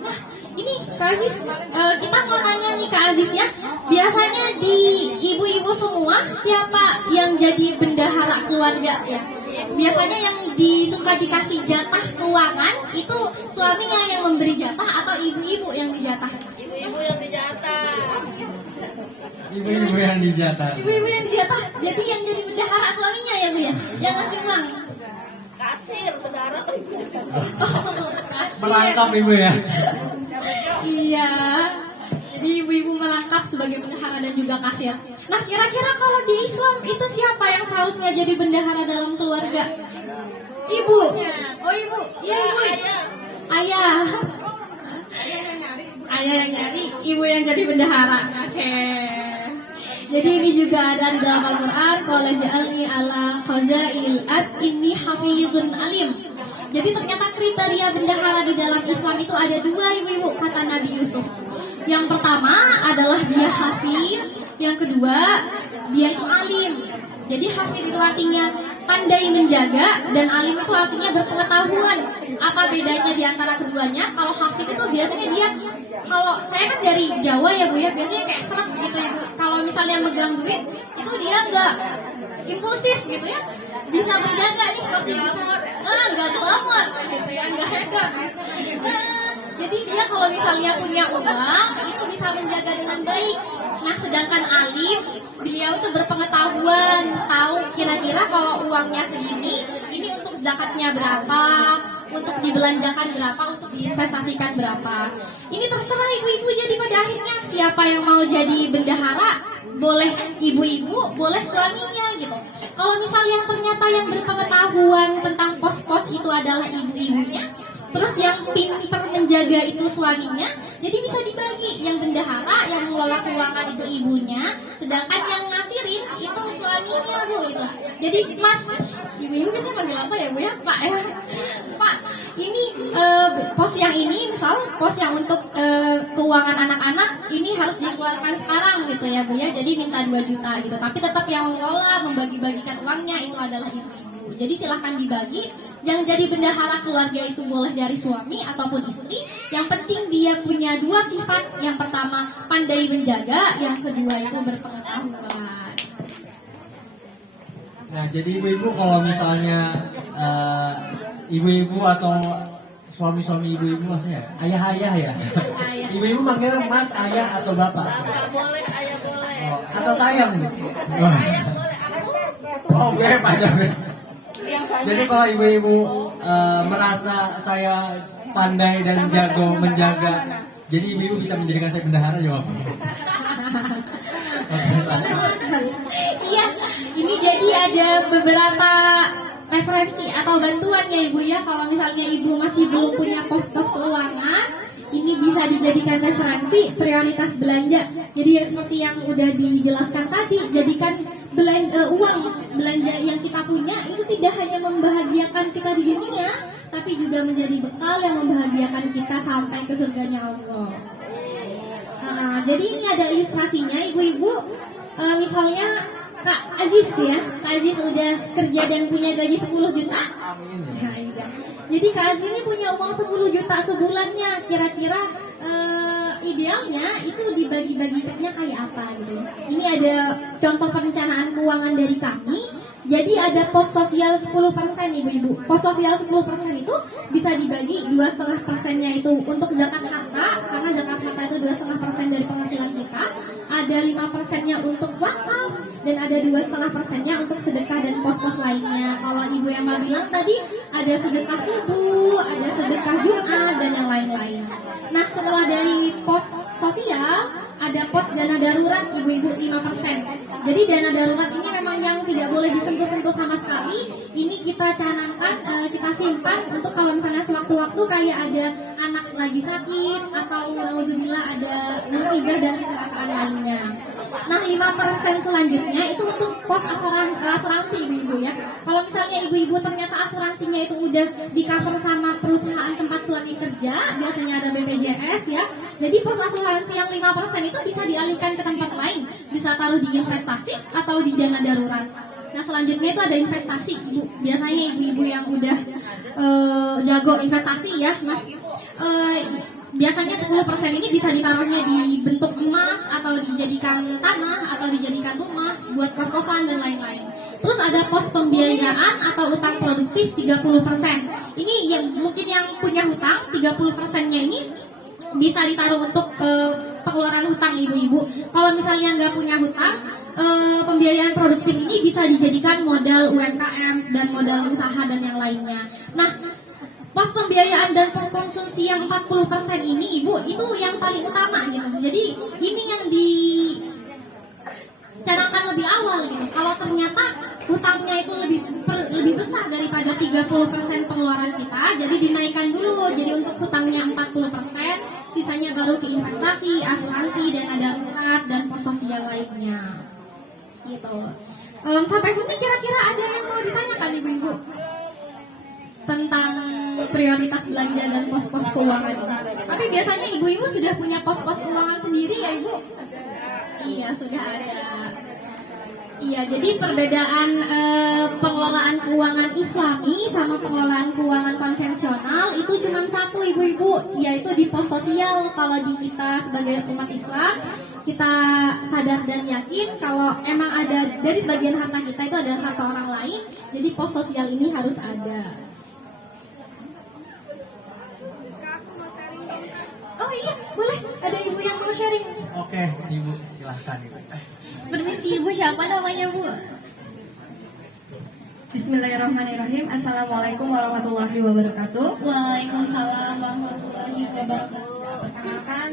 Nah, ini Kak Aziz, kita mau nanya nih Kak Aziz ya, biasanya di ibu-ibu semua siapa yang jadi bendahara keluarga ya? Biasanya yang suka dikasih jatah keuangan itu suaminya yang memberi jatah atau ibu-ibu yang dijatah? Ibu-ibu yang dijatah. Ibu-ibu yang dijatah. Ibu-ibu yang dijatah. Jadi yang jadi bendahara suaminya ya Bu ya? Yang ngasih uang. Kasir, bendahara. Merangkap ibu ya. Iya. Jadi ibu-ibu merangkap sebagai bendahara dan juga kasir. Nah, kira-kira kalau di Islam itu siapa yang seharusnya jadi bendahara dalam keluarga? Ibu. Oh, ibu. Iya, ibu. Ayah. Ayah yang nyari, ibu yang jadi bendahara. Oke. Jadi ini juga ada di dalam Al-Quran, qala ja'alni ala khazainil ard inni hafizun alim. Jadi ternyata kriteria bendahara di dalam Islam itu ada 2 ibu-ibu, kata Nabi Yusuf. Yang pertama adalah dia hafiz, yang kedua dia itu alim. Jadi hafiz itu artinya pandai menjaga dan alim itu artinya berpengetahuan. Apa bedanya di antara keduanya? Kalau Hafid itu biasanya dia, kalau saya kan dari Jawa ya Bu ya, biasanya kayak seret gitu ya Bu. Kalau misalnya megang duit itu dia nggak impulsif gitu ya, bisa menjaga nih, masih bisa nggak glamor gitu ya, nggak hebat. Jadi dia kalau misalnya punya uang itu bisa menjaga dengan baik. Nah sedangkan alim, beliau itu berpengetahuan, tahu kira-kira kalau uangnya segini, ini untuk zakatnya berapa, untuk dibelanjakan berapa, untuk diinvestasikan berapa. Ini terserah ibu-ibu, jadi pada akhirnya siapa yang mau jadi bendahara, boleh ibu-ibu, boleh suaminya gitu. Kalau misalnya ternyata yang berpengetahuan tentang pos-pos itu adalah ibu-ibunya, terus yang pintar menjaga itu suaminya, jadi bisa dibagi. Yang bendahara, yang mengelola keuangan itu ibunya, sedangkan yang ngasirin itu suaminya Bu gitu. Jadi Mas, ibu-ibu biasanya panggil apa ya Bu ya? Pak ya. Pak, ini pos yang ini, misal pos yang untuk keuangan anak-anak ini harus dikeluarkan sekarang gitu ya Bu ya. Jadi minta 2 juta gitu. Tapi tetap yang mengelola, membagi-bagikan uangnya itu adalah ibu-ibu. Jadi silahkan dibagi. Yang jadi bendahara keluarga itu boleh dari suami ataupun istri. Yang penting dia punya 2 sifat. Yang pertama pandai menjaga, yang kedua itu berpengetahuan. Nah, jadi ibu-ibu kalau misalnya ibu-ibu atau suami-suami ibu-ibu maksudnya ayah-ayah ya. Ibu-ibu manggilnya Mas, Ayah atau Bapak? Boleh, ayah boleh. Oh, atau sayang nih? Ayah boleh, aku. Oh, gue panjang. Jadi kalau ibu-ibu merasa saya pandai dan jago menjaga, jadi ibu-ibu bisa menjadikan saya bendahara jawab. Iya, ini jadi ada beberapa referensi atau bantuan ya Ibu ya. Kalau misalnya Ibu masih belum punya pos-pos keuangan, ini bisa dijadikan referensi prioritas belanja. Jadi ya seperti yang udah dijelaskan tadi, jadikan uang belanja yang kita punya itu tidak hanya membahagiakan kita di dunia, tapi juga menjadi bekal yang membahagiakan kita sampai ke surganya Allah. Jadi ini ada ilustrasinya ibu-ibu. Misalnya Kak Aziz ya, Kak Aziz udah kerja dan punya gaji 10 juta. Nah, iya. Jadi Kak Aziz ini punya uang 10 juta sebulannya. Kira-kira idealnya itu dibagi-baginya kayak apa gitu. Ini ada contoh perencanaan keuangan dari kami. Jadi ada pos sosial 10% ibu-ibu. Pos sosial 10% itu bisa dibagi 2,5%-nya itu untuk zakat harta, karena zakat harta itu 2,5% dari penghasilan kita. Ada 5%-nya untuk wakaf dan ada 2,5%-nya untuk sedekah dan pos-pos lainnya. Kalau Ibu Emma bilang tadi ada sedekah subuh, ada sedekah Jumat dan yang lain-lain. Nah, setelah dari pos sosial ada pos dana darurat ibu-ibu 5%. Jadi dana darurat ini memang yang tidak boleh disentuh-sentuh sama sekali. Ini kita canangkan, kita simpan untuk kalau misalnya sewaktu-waktu kayak ada anak lagi sakit atau alhamdulillah ada musibah dan kecelakaan lainnya. Nah 5% selanjutnya itu untuk pos asuransi ibu-ibu ya. Kalau misalnya ibu-ibu ternyata asuransinya itu udah di cover sama perusahaan tempat suami kerja, biasanya ada BPJS ya. Jadi pos asuransi yang 5% itu bisa dialihkan ke tempat lain, bisa taruh di investasi atau di dana darurat. Nah selanjutnya itu ada investasi ibu. Biasanya ibu-ibu yang udah jago investasi ya mas, biasanya 10% ini bisa ditaruhnya di bentuk emas atau dijadikan tanah atau dijadikan rumah buat kos-kosan dan lain-lain. Terus ada pos pembiayaan atau utang produktif 30%. Ini yang mungkin yang punya hutang 30%-nya ini bisa ditaruh untuk pengeluaran hutang ibu-ibu. Kalau misalnya nggak punya hutang, pembiayaan produktif ini bisa dijadikan modal UMKM dan modal usaha dan yang lainnya. Nah, pos pembiayaan dan pos konsumsi yang 40% ini ibu itu yang paling utama gitu. Jadi ini yang dicanangkan lebih awal gitu. Kalau ternyata hutangnya itu lebih besar daripada 30% pengeluaran kita, jadi dinaikkan dulu. Jadi untuk hutangnya 40%, sisanya baru ke investasi, asuransi, dana darurat dan pos sosial lainnya. Gitu. Sampai sini kira-kira ada yang mau ditanyakan ibu-ibu tentang prioritas belanja dan pos-pos keuangan. Tapi biasanya ibu-ibu sudah punya pos-pos keuangan sendiri ya ibu? Iya sudah ada. Iya, jadi perbedaan pengelolaan keuangan Islami sama pengelolaan keuangan konvensional itu cuma satu ibu-ibu, yaitu di pos sosial. Kalau di kita sebagai umat Islam, kita sadar dan yakin kalau emang ada dari sebagian harta kita itu ada harta orang lain, jadi pos sosial ini harus ada. Oh iya, boleh. Ada ibu yang mau sharing. Oke, Ibu silahkan Ibu. Permisi ibu, siapa namanya bu? Bismillahirrahmanirrahim. Assalamualaikum warahmatullahi wabarakatuh. Waalaikumsalam warahmatullahi wabarakatuh. Perkenalkan,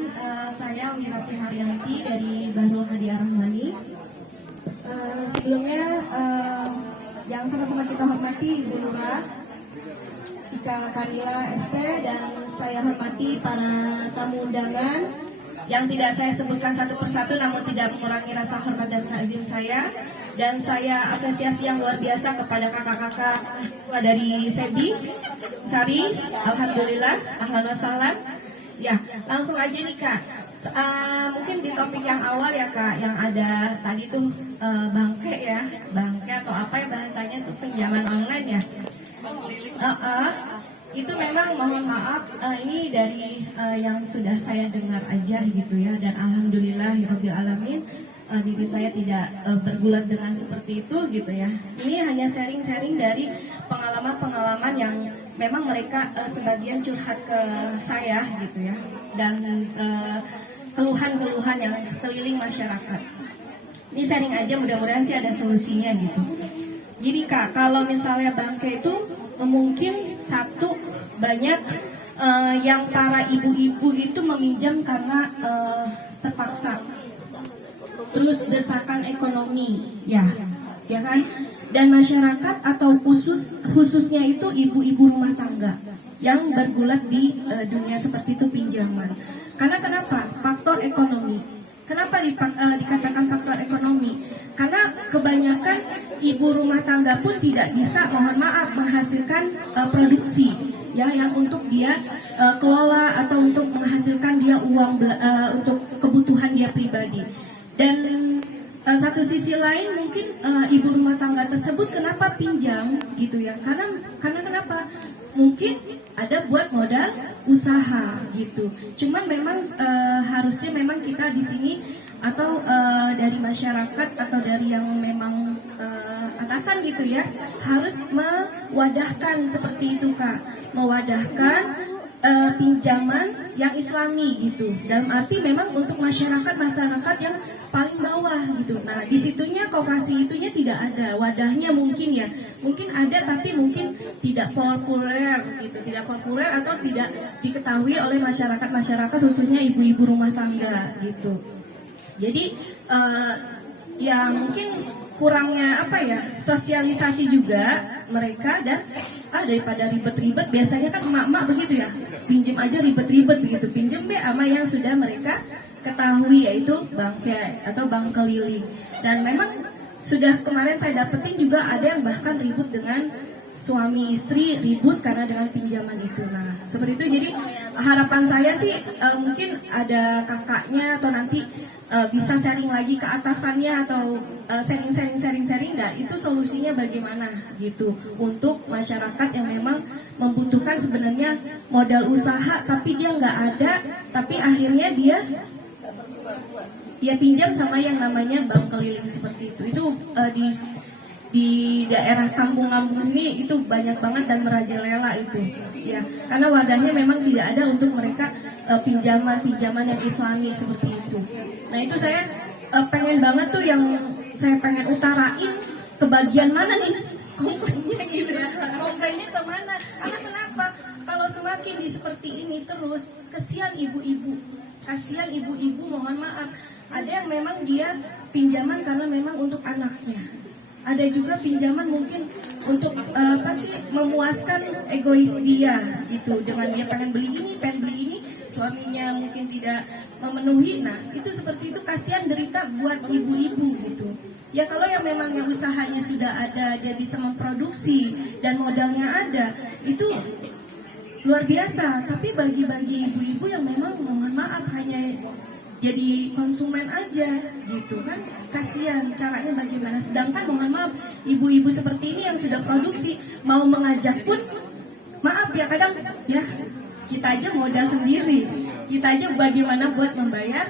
saya Wirati Haryanti dari Bahrul Hadiah Rahmani. Sebelumnya, yang sama-sama kita hormati Ibu Nurah, Ika Kanila SP, dan saya hormati para tamu undangan yang tidak saya sebutkan satu persatu, namun tidak mengurangi rasa hormat dan takzim saya. Dan saya apresiasi yang luar biasa kepada kakak-kakak dari Sebi, Saris, alhamdulillah, ahlan wa sahlan. Ya, langsung aja nih Kak. Mungkin di topik yang awal ya Kak, yang ada tadi tuh bangke ya, bangke atau apa ya bahasanya tuh, pinjaman online ya. Itu memang mohon maaf, ini dari yang sudah saya dengar aja gitu ya, dan alhamdulillahirabbil alamin, diri saya tidak bergulat dengan seperti itu gitu ya. Ini hanya sharing-sharing dari pengalaman-pengalaman yang memang mereka sebagian curhat ke saya gitu ya, dan keluhan-keluhan yang sekeliling masyarakat. Ini sharing aja, mudah-mudahan sih ada solusinya gitu. Jadi Kak, kalau misalnya bangke itu mungkin satu, banyak yang para ibu-ibu itu meminjam karena terpaksa, terus desakan ekonomi ya kan, dan masyarakat atau khususnya itu ibu-ibu rumah tangga yang bergulat di dunia seperti itu pinjaman. Karena kenapa? Faktor ekonomi. Kenapa dikatakan faktor ekonomi? Karena kebanyakan ibu rumah tangga pun tidak bisa, mohon maaf, menghasilkan produksi ya, yang untuk dia kelola atau untuk menghasilkan dia uang untuk kebutuhan dia pribadi. Dan satu sisi lain mungkin ibu rumah tangga tersebut kenapa pinjam gitu ya? Karena kenapa? Mungkin ada buat modal usaha gitu. Cuman memang harusnya memang kita di sini atau dari masyarakat atau dari yang memang atasan gitu ya, harus mewadahkan seperti itu Kak, mewadahkan pinjaman yang Islami gitu. Dalam arti memang untuk masyarakat yang paling bawah gitu. Nah, di situnya koperasi itunya tidak ada, wadahnya mungkin ya, mungkin ada tapi mungkin tidak populer gitu, tidak populer atau tidak diketahui oleh masyarakat khususnya ibu-ibu rumah tangga gitu. Jadi ya mungkin kurangnya apa ya, sosialisasi juga mereka, dan daripada ribet-ribet, biasanya kan emak-emak begitu ya, pinjem aja ribet-ribet begitu, pinjem sama yang sudah mereka ketahui, yaitu bangke atau bank keliling. Dan memang sudah kemarin saya dapetin juga ada yang bahkan ribut dengan suami istri, ribut karena dengan pinjaman itu. Nah seperti itu. Jadi harapan saya sih mungkin ada kakaknya atau nanti bisa sharing lagi ke atasannya atau sharing. Nah itu solusinya bagaimana gitu untuk masyarakat yang memang membutuhkan sebenarnya modal usaha tapi dia nggak ada, tapi akhirnya dia pinjam sama yang namanya bank keliling seperti itu. Itu di daerah kampung-kampung sini itu banyak banget dan merajalela itu ya, karena wadahnya memang tidak ada untuk mereka pinjaman yang Islami seperti itu. Nah itu saya pengen banget tuh, yang saya pengen utarain ke bagian mana nih komplainnya gitu ya, komplainnya ke mana? Karena kenapa? Kalau semakin di seperti ini terus, kasihan ibu-ibu, mohon maaf. Ada yang memang dia pinjaman karena memang untuk anaknya. Ada juga pinjaman mungkin untuk memuaskan egois dia gitu, dengan dia pengen beli ini, suaminya mungkin tidak memenuhi. Nah itu seperti itu, kasihan derita buat ibu-ibu gitu. Ya kalau yang memangnya usahanya sudah ada, dia bisa memproduksi dan modalnya ada, itu luar biasa. Tapi bagi ibu-ibu yang memang mohon maaf hanya jadi konsumen aja gitu kan, kasihan. Caranya bagaimana? Sedangkan mohon maaf, ibu-ibu seperti ini yang sudah produksi mau mengajak pun maaf ya, kadang ya kita aja modal sendiri, kita aja bagaimana buat membayar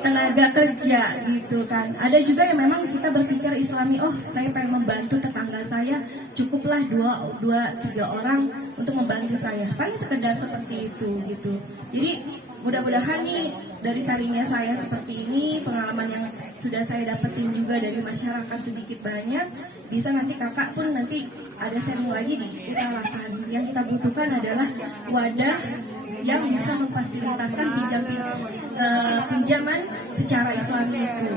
tenaga kerja gitu kan. Ada juga yang memang kita berpikir Islami, oh saya pengen membantu tetangga saya, cukuplah dua tiga orang untuk membantu saya, paling sekedar seperti itu gitu. Jadi mudah-mudahan nih dari sharingnya saya seperti ini, pengalaman yang sudah saya dapetin juga dari masyarakat sedikit banyak, bisa nanti kakak pun nanti ada sharing lagi di Italakan. Yang kita butuhkan adalah wadah yang bisa memfasilitasi pinjaman secara Islami itu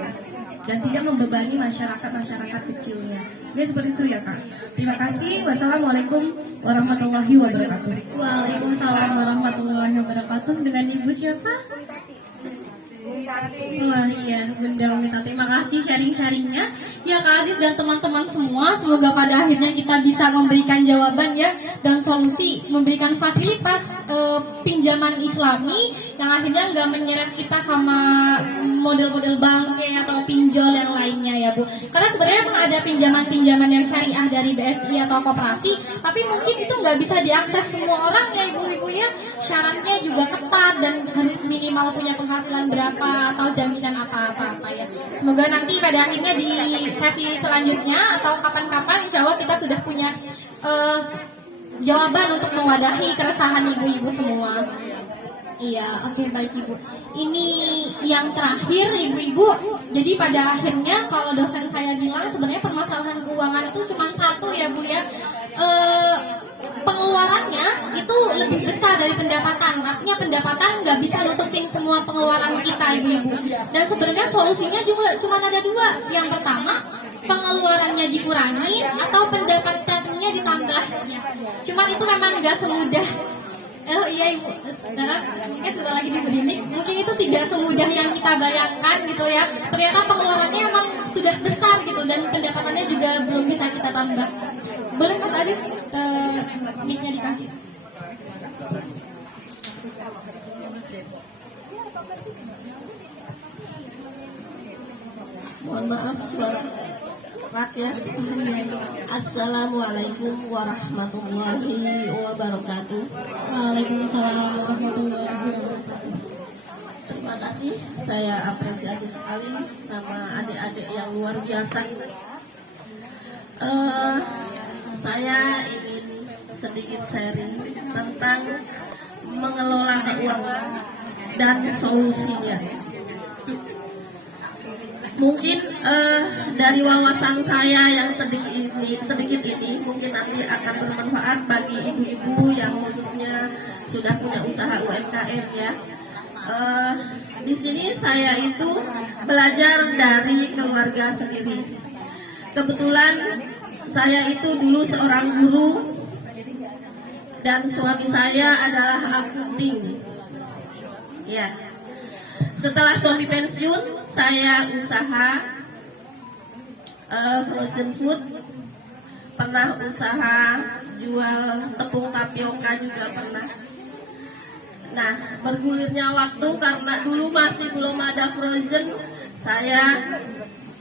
dan tidak membebani masyarakat kecilnya. Jadi seperti itu ya kak. Terima kasih. Wassalamualaikum warahmatullahi wabarakatuh. Waalaikumsalam warahmatullahi wabarakatuh. Dengan Ibu siapa? Wah iya, Bunda Umi Tati, terima kasih sharing-sharingnya. Ya Kak Aziz dan teman-teman semua, semoga pada akhirnya kita bisa memberikan jawaban ya dan solusi, memberikan fasilitas pinjaman Islami yang akhirnya nggak menyeret kita sama model-model bangke atau pinjol yang lainnya ya Bu. Karena sebenarnya memang ada pinjaman-pinjaman yang syariah dari BSI atau koperasi, tapi mungkin itu nggak bisa diakses semua orang ya ibu-ibu ya. Syaratnya juga ketat dan harus minimal punya penghasilan berapa atau jaminan apa-apa ya. Semoga nanti pada akhirnya di sesi selanjutnya atau kapan-kapan insya Allah kita sudah punya jawaban untuk mewadahi keresahan ibu-ibu semua. Iya, oke, baik Ibu. Ini yang terakhir Ibu-ibu. Jadi pada akhirnya kalau dosen saya bilang sebenarnya permasalahan keuangan itu cuma satu ya Bu ya. Pengeluarannya itu lebih besar dari pendapatan. Artinya pendapatan nggak bisa nutupin semua pengeluaran kita ibu-ibu. Dan sebenarnya solusinya juga cuma ada dua. Yang pertama, pengeluarannya dikurangi atau pendapatannya ditambah. Cuman itu memang nggak semudah. Oh iya Ibu, sekarang kan sudah lagi diberi mic. Mungkin itu tidak semudah yang kita bayangkan gitu ya. Ternyata pengeluarannya emang sudah besar gitu dan pendapatannya juga belum bisa kita tambah. Boleh Mas Adis mic-nya dikasih. Mohon maaf suara rakyat. Assalamualaikum warahmatullahi wabarakatuh. Waalaikumsalam warahmatullahi wabarakatuh. Terima kasih, saya apresiasi sekali sama adik-adik yang luar biasa. Saya ingin sedikit sharing tentang mengelola keuangan dan solusinya. Mungkin dari wawasan saya yang sedikit ini mungkin nanti akan bermanfaat bagi ibu-ibu yang khususnya sudah punya usaha UMKM ya. Di sini saya itu belajar dari keluarga sendiri. Kebetulan saya itu dulu seorang guru dan suami saya adalah akunting. Ya. Setelah suami pensiun, saya usaha frozen food, pernah usaha jual tepung tapioka juga pernah. Nah, bergulirnya waktu karena dulu masih belum ada frozen, saya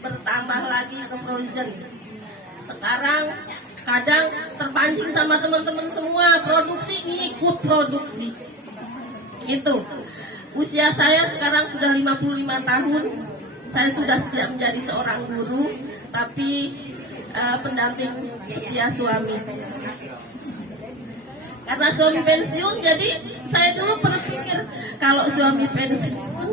bertambah lagi ke frozen. Sekarang kadang terpancing sama teman-teman semua, produksi ikut produksi. Itu. Usia saya sekarang sudah 55 tahun. Saya sudah tidak menjadi seorang guru, tapi pendamping setia suami. Karena suami pensiun, jadi saya dulu berpikir kalau suami pensiun,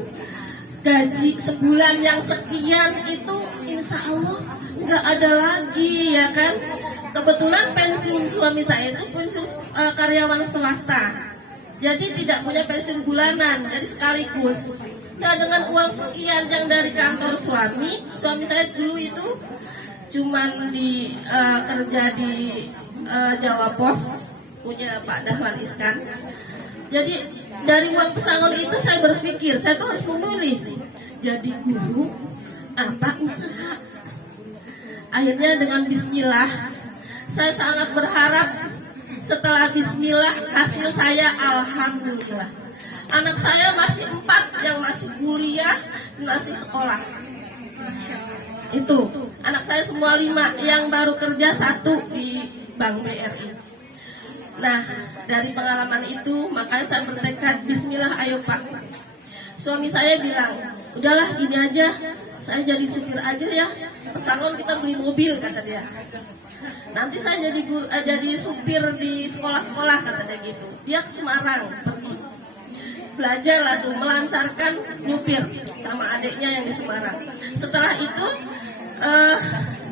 gaji sebulan yang sekian itu insya Allah nggak ada lagi ya kan. Kebetulan pensiun suami saya itu pensiun karyawan swasta. Jadi tidak punya pensiun bulanan, jadi sekaligus. Nah dengan uang sekian yang dari kantor suami saya dulu itu cuman kerja di Jawa Pos, punya Pak Dahlan Iskan. Jadi dari uang pesangon itu saya berpikir, saya tuh harus memilih jadi guru apa usaha. Akhirnya dengan bismillah, saya sangat berharap setelah bismillah hasil saya alhamdulillah. Anak saya masih 4 yang masih kuliah, masih sekolah. Itu anak saya semua 5, yang baru kerja 1 di Bank BRI. Nah, dari pengalaman itu makanya saya bertekad, bismillah ayo Pak. Suami saya bilang, udahlah gini aja, saya jadi supir aja ya, pesangon kita beli mobil, kata dia. Nanti saya jadi supir di sekolah-sekolah, kata dia gitu. Dia ke Semarang pergi belajar lah tuh, melancarkan nyupir sama adiknya yang di Semarang. Setelah itu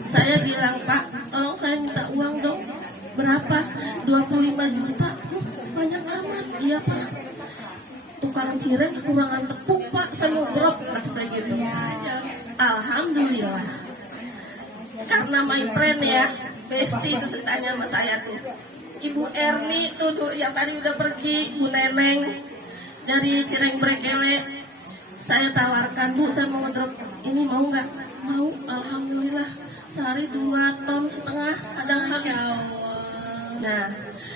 saya bilang, Pak, tolong saya minta uang dong. Berapa? 25 juta. Banyak amat. Iya Pak, tukang cireng kekurangan tepung Pak, saya mau drop, kata saya gitu. Alhamdulillah, karena my friend ya, bestie itu ceritanya sama saya tuh. Ibu Erni tuh yang tadi udah pergi, Bu Neneng dari Cireng Brekele, saya tawarkan, Bu saya mau drop ini, mau nggak? Mau. Alhamdulillah, sehari 2,5 ton kadang habis. Nah,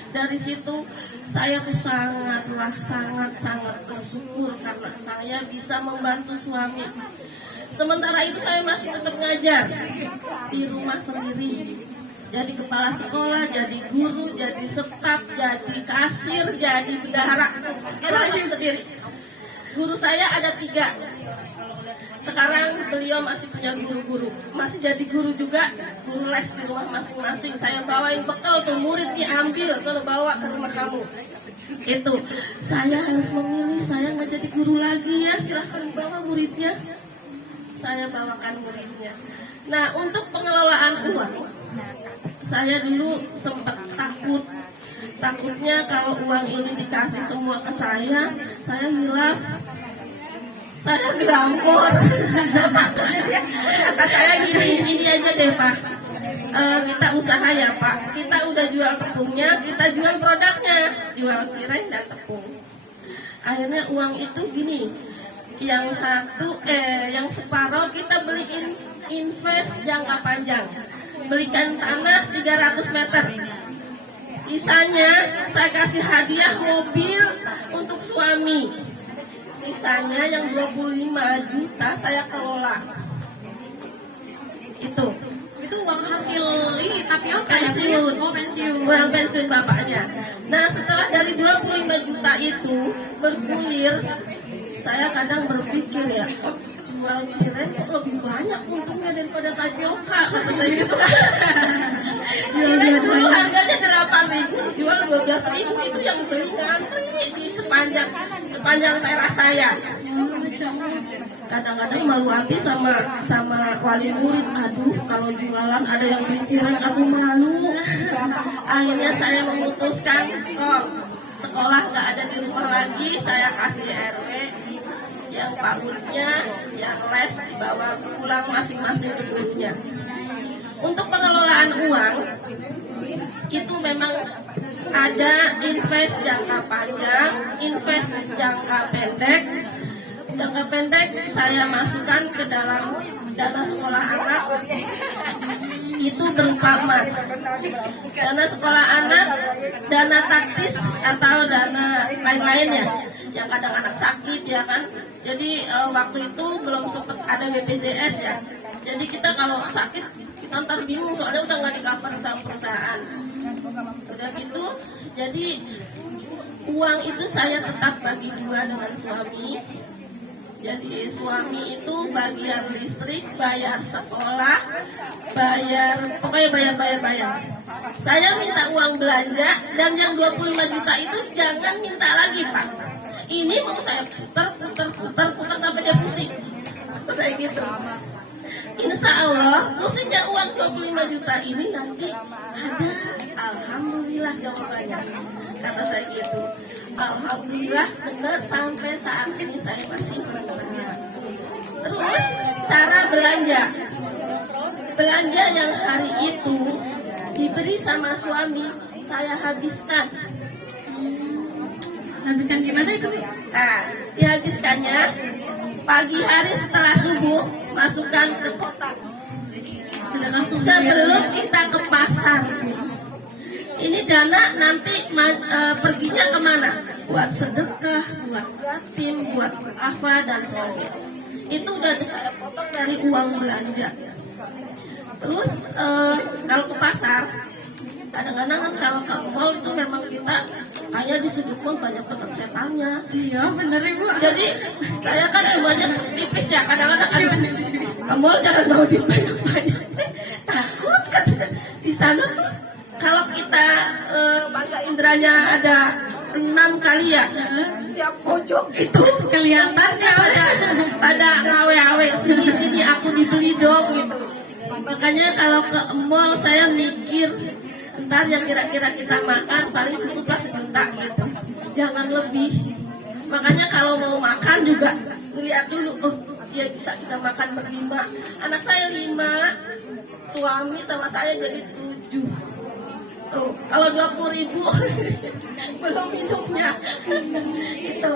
dari situ saya tuh sangat bersyukur karena saya bisa membantu suami. Sementara itu saya masih tetap ngajar di rumah sendiri. Jadi kepala sekolah, jadi guru, jadi staf, jadi kasir, jadi bendahara. Dirajam sendiri. Guru saya ada 3. Sekarang beliau masih punya guru-guru, masih jadi guru juga, guru les di rumah masing-masing. Saya bawain bekal tuh, murid diambil, selalu bawa ke rumah kamu. Itu, saya harus memilih, saya nggak jadi guru lagi ya, silahkan bawa muridnya. Saya bawakan muridnya. Nah, untuk pengelolaan uang, saya dulu sempat takutnya kalau uang ini dikasih semua ke saya hilaf. Saya glamor. Kata saya gini aja deh Pak, kita usaha ya Pak, kita udah jual tepungnya, kita jual produknya, jual cireng dan tepung. Akhirnya uang itu gini, yang separuh kita beliin invest jangka panjang, belikan tanah 300 meter. Sisanya saya kasih hadiah mobil untuk suami. Sisanya yang 25 juta saya kelola. Itu uang hasil ini tapioka pensiun. Oh, pensiun. Uang pensiun bapaknya. Nah, setelah dari 25 juta itu bergulir, saya kadang berpikir ya, jual cireng kok lebih banyak untungnya daripada tapioka, kata saya gitu kan. Cireng dulu harganya 8.000, dijual 12.000, itu yang beli ngantri di sepanjang teras saya. Kadang-kadang malu hati sama wali murid, aduh kalau jualan ada yang beli cireng, aduh malu. Akhirnya saya memutuskan, kok sekolah nggak ada di rumah lagi, saya kasih RW yang PAUD-nya, yang les dibawa pulang masing-masing ke gurunya. Untuk pengelolaan uang itu memang ada invest jangka panjang, invest jangka pendek. Jangka pendek saya masukkan ke dalam dana sekolah anak, itu berupa emas. Dana sekolah anak, dana taktis atau dana lain-lainnya, yang kadang anak sakit ya kan. Jadi waktu itu belum sempat ada BPJS ya. Jadi kita kalau sakit kita ntar bingung, soalnya udah nggak di-cover sama perusahaan. Udah gitu, jadi uang itu saya tetap bagi 2 dengan suami. Jadi suami itu bagian listrik, bayar sekolah, pokoknya bayar. Saya minta uang belanja, dan yang 25 juta itu jangan minta lagi Pak. Ini mau saya putar sampai dia pusing. Saya gitu. Insya Allah pusingnya uang 25 juta ini nanti ada. Alhamdulillah jawabannya, kata saya gitu. Alhamdulillah benar, sampai saat ini saya masih berusaha. Terus cara belanja yang hari itu diberi sama suami, saya habiskan. Habiskan gimana itu nih? Nah, dihabiskannya pagi hari setelah subuh, masukkan ke kotak. Sebelum kita ke pasar. Ini dana nanti perginya kemana? Buat sedekah, buat buat yatim, buat apa dan sebagainya. Itu udah saya potong dari uang belanja. Terus kalau ke pasar, kadang-kadang kan kalau ke mall itu memang kita kayak di sudut mall banyak banget setannya. Iya bener Ibu. Jadi saya kan semuanya tipis ya, kadang-kadang aduh ke mall jangan mau dibanyak-banyak. Takut katanya. Di sana tuh kalau kita bahasa indranya ada 6 kali ya, setiap pojok itu Kelihatannya pada ngawe-awe sini aku dibeli dong gitu. Makanya kalau ke mall saya mikir ntar yang kira-kira kita makan paling cukuplah 1 juta gitu, jangan lebih. Makanya kalau mau makan juga lihat dulu, oh ya bisa kita makan berlima, anak saya 5, suami sama saya jadi 7. Tuh, kalau 20.000 belum minumnya itu.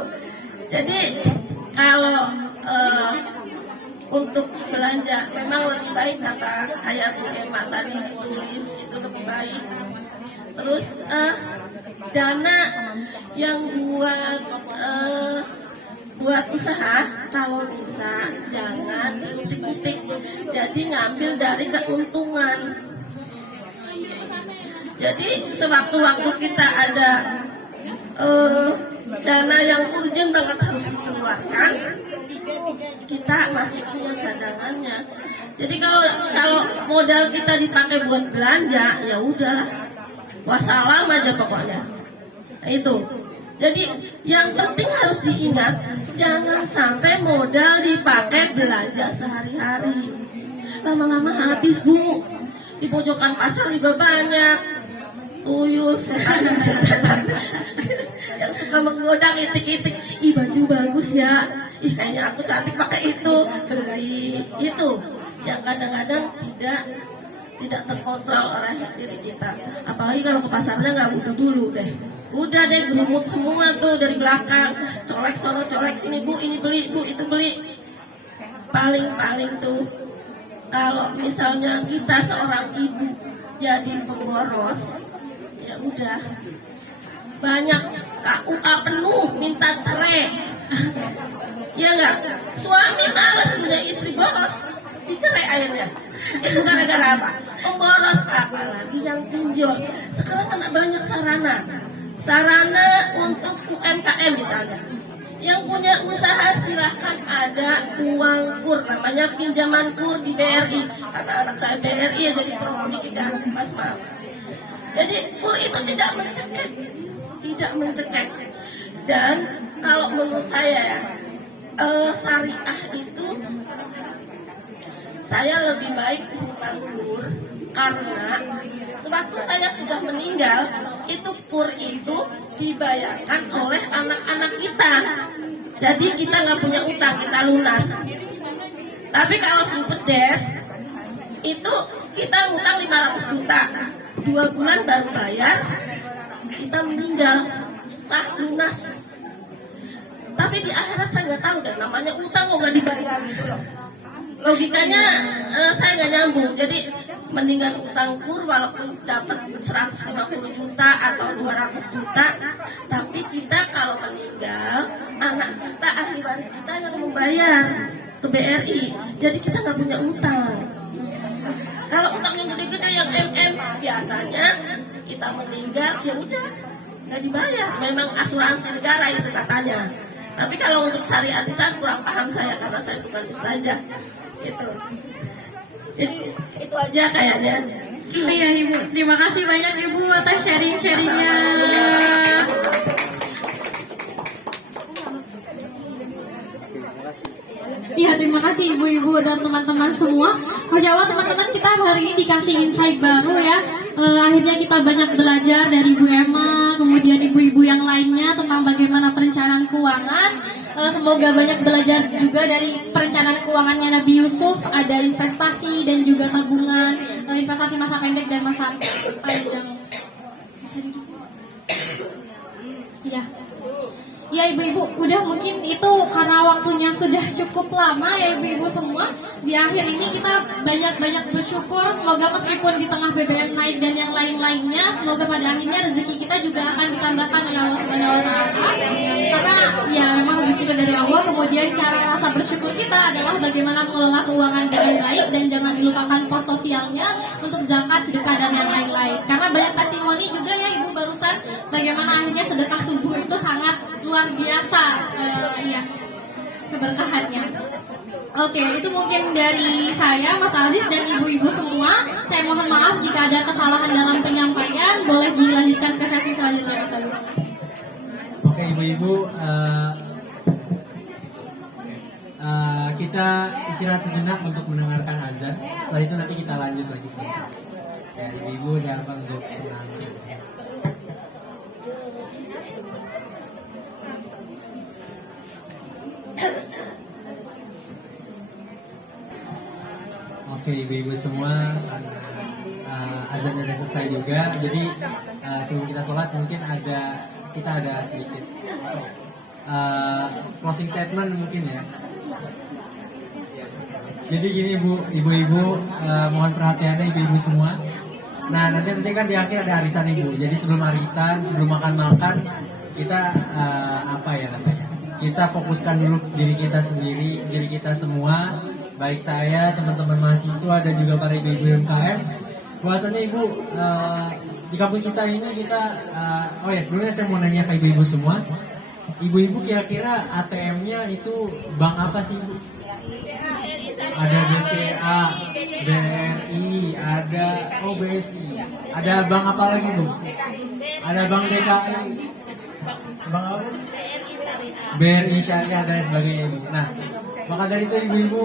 Jadi kalau untuk belanja memang lebih baik kata ayat Emma tadi ditulis itu lebih baik. Terus dana yang buat usaha kalau bisa jangan diutik-utik, jadi ngambil dari keuntungan. Jadi sewaktu-waktu kita ada dana yang urgent banget harus dikeluarkan, kita masih punya cadangannya. Jadi kalau modal kita dipakai buat belanja, ya udahlah, wassalam aja pokoknya. Nah, itu. Jadi yang penting harus diingat, jangan sampai modal dipakai belanja sehari-hari. Lama-lama habis Bu. Di pojokan pasar juga banyak tuyul, setan yang suka menggoda, itik-itik. Ih baju bagus ya, ih kayaknya aku cantik pakai itu, beli itu. Yang kadang-kadang tidak terkontrol oleh diri kita. Apalagi kalau ke pasarnya nggak butuh dulu deh. Udah deh gerumut semua tuh dari belakang, colek sono colek sini, Bu ini beli, Bu itu beli. Paling tuh kalau misalnya kita seorang ibu jadi pemboros, ya udah banyak KUA penuh minta cerai. Ya enggak, suami males punya istri boros, dicerai akhirnya. Itu gara-gara apa? Pemboros, apalagi yang pinjol. Sekarang kan banyak sarana untuk UMKM misalnya. Yang punya usaha silahkan ada uang kur, namanya pinjaman kur di BRI. Karena anak saya BRI ya, jadi prodi kita, Mas maaf. Jadi kur itu tidak mencekik. Dan kalau menurut saya ya, syariah itu saya lebih baik hutang kur, karena sewaktu saya sudah meninggal, itu kur itu dibayarkan oleh anak-anak kita. Jadi kita nggak punya utang, kita lunas. Tapi kalau simpedes itu kita ngutang 500 juta, 2 bulan baru bayar, kita meninggal, sah lunas. Tapi di akhirat saya nggak tahu dan namanya utang kok nggak dibayar gitu loh. Logikanya saya nggak nyambung. Jadi mendingan utang kur walaupun dapat 150 juta atau 200 juta, tapi kita kalau meninggal, anak kita, ahli waris kita yang membayar ke BRI. Jadi kita nggak punya utang. Kalau utang yang gede-gede yang biasanya kita meninggal ya udah nggak dibayar. Memang asuransi negara itu katanya. Tapi kalau untuk syariat Islam kurang paham saya karena saya bukan ustazah. Gitu. Jadi, itu aja kayaknya. Iya Ibu, terima kasih banyak Ibu atas sharing-sharingnya. Iya, terima kasih ibu-ibu dan teman-teman semua. Masya Allah teman-teman, kita hari ini dikasih insight baru ya. Akhirnya kita banyak belajar dari Ibu Emma, kemudian ibu-ibu yang lainnya tentang bagaimana perencanaan keuangan. Semoga banyak belajar juga dari perencanaan keuangannya Nabi Yusuf. Ada investasi dan juga tabungan, investasi masa pendek dan masa panjang. Bisa duduk? Iya. Ya ibu-ibu, udah mungkin itu karena waktunya sudah cukup lama ya ibu-ibu semua. Di akhir ini kita banyak-banyak bersyukur. Semoga meskipun di tengah BBM naik dan yang lain-lainnya, semoga pada akhirnya rezeki kita juga akan ditambahkan oleh Allah Subhanahu wa Ta'ala. Karena ya itu dari Allah. Kemudian cara rasa bersyukur kita adalah bagaimana mengelola keuangan dengan baik dan jangan dilupakan pos sosialnya untuk zakat, sedekah dan yang lain-lain. Karena banyak testimoni juga ya Ibu barusan bagaimana akhirnya sedekah subuh itu sangat luar biasa ya keberkahannya. Oke, itu mungkin dari saya, Mas Aziz dan ibu-ibu semua. Saya mohon maaf jika ada kesalahan dalam penyampaian. Boleh dilanjutkan ke sesi selanjutnya, Mas Aziz. Oke ibu-ibu, kita istirahat sejenak untuk mendengarkan azan. Setelah itu nanti kita lanjut lagi sebentar. Ya ibu-ibu diharapkan untuk tenang. Oke ibu-ibu semua, karena azan sudah selesai juga, jadi sebelum kita sholat mungkin kita ada sedikit closing statement mungkin ya. Jadi gini ibu-ibu, mohon perhatiannya ibu-ibu semua. Nah nanti kan di akhir ada arisan ibu. Jadi sebelum arisan, sebelum makan kita kita fokuskan dulu diri kita sendiri, diri kita semua, baik saya, teman-teman mahasiswa dan juga para ibu-ibu UMKM. Bahwasannya ibu, di kampung kita ini sebelumnya saya mau nanya ke ibu-ibu semua. Ibu-ibu kira-kira ATM-nya itu bank apa sih ibu? Ada BCA, BRI, ada BSI, ada bank apa lagi bu? Ada bank DKI, bank apa? BRI Syariah dan sebagainya ibu. Nah, maka dari itu ibu-ibu,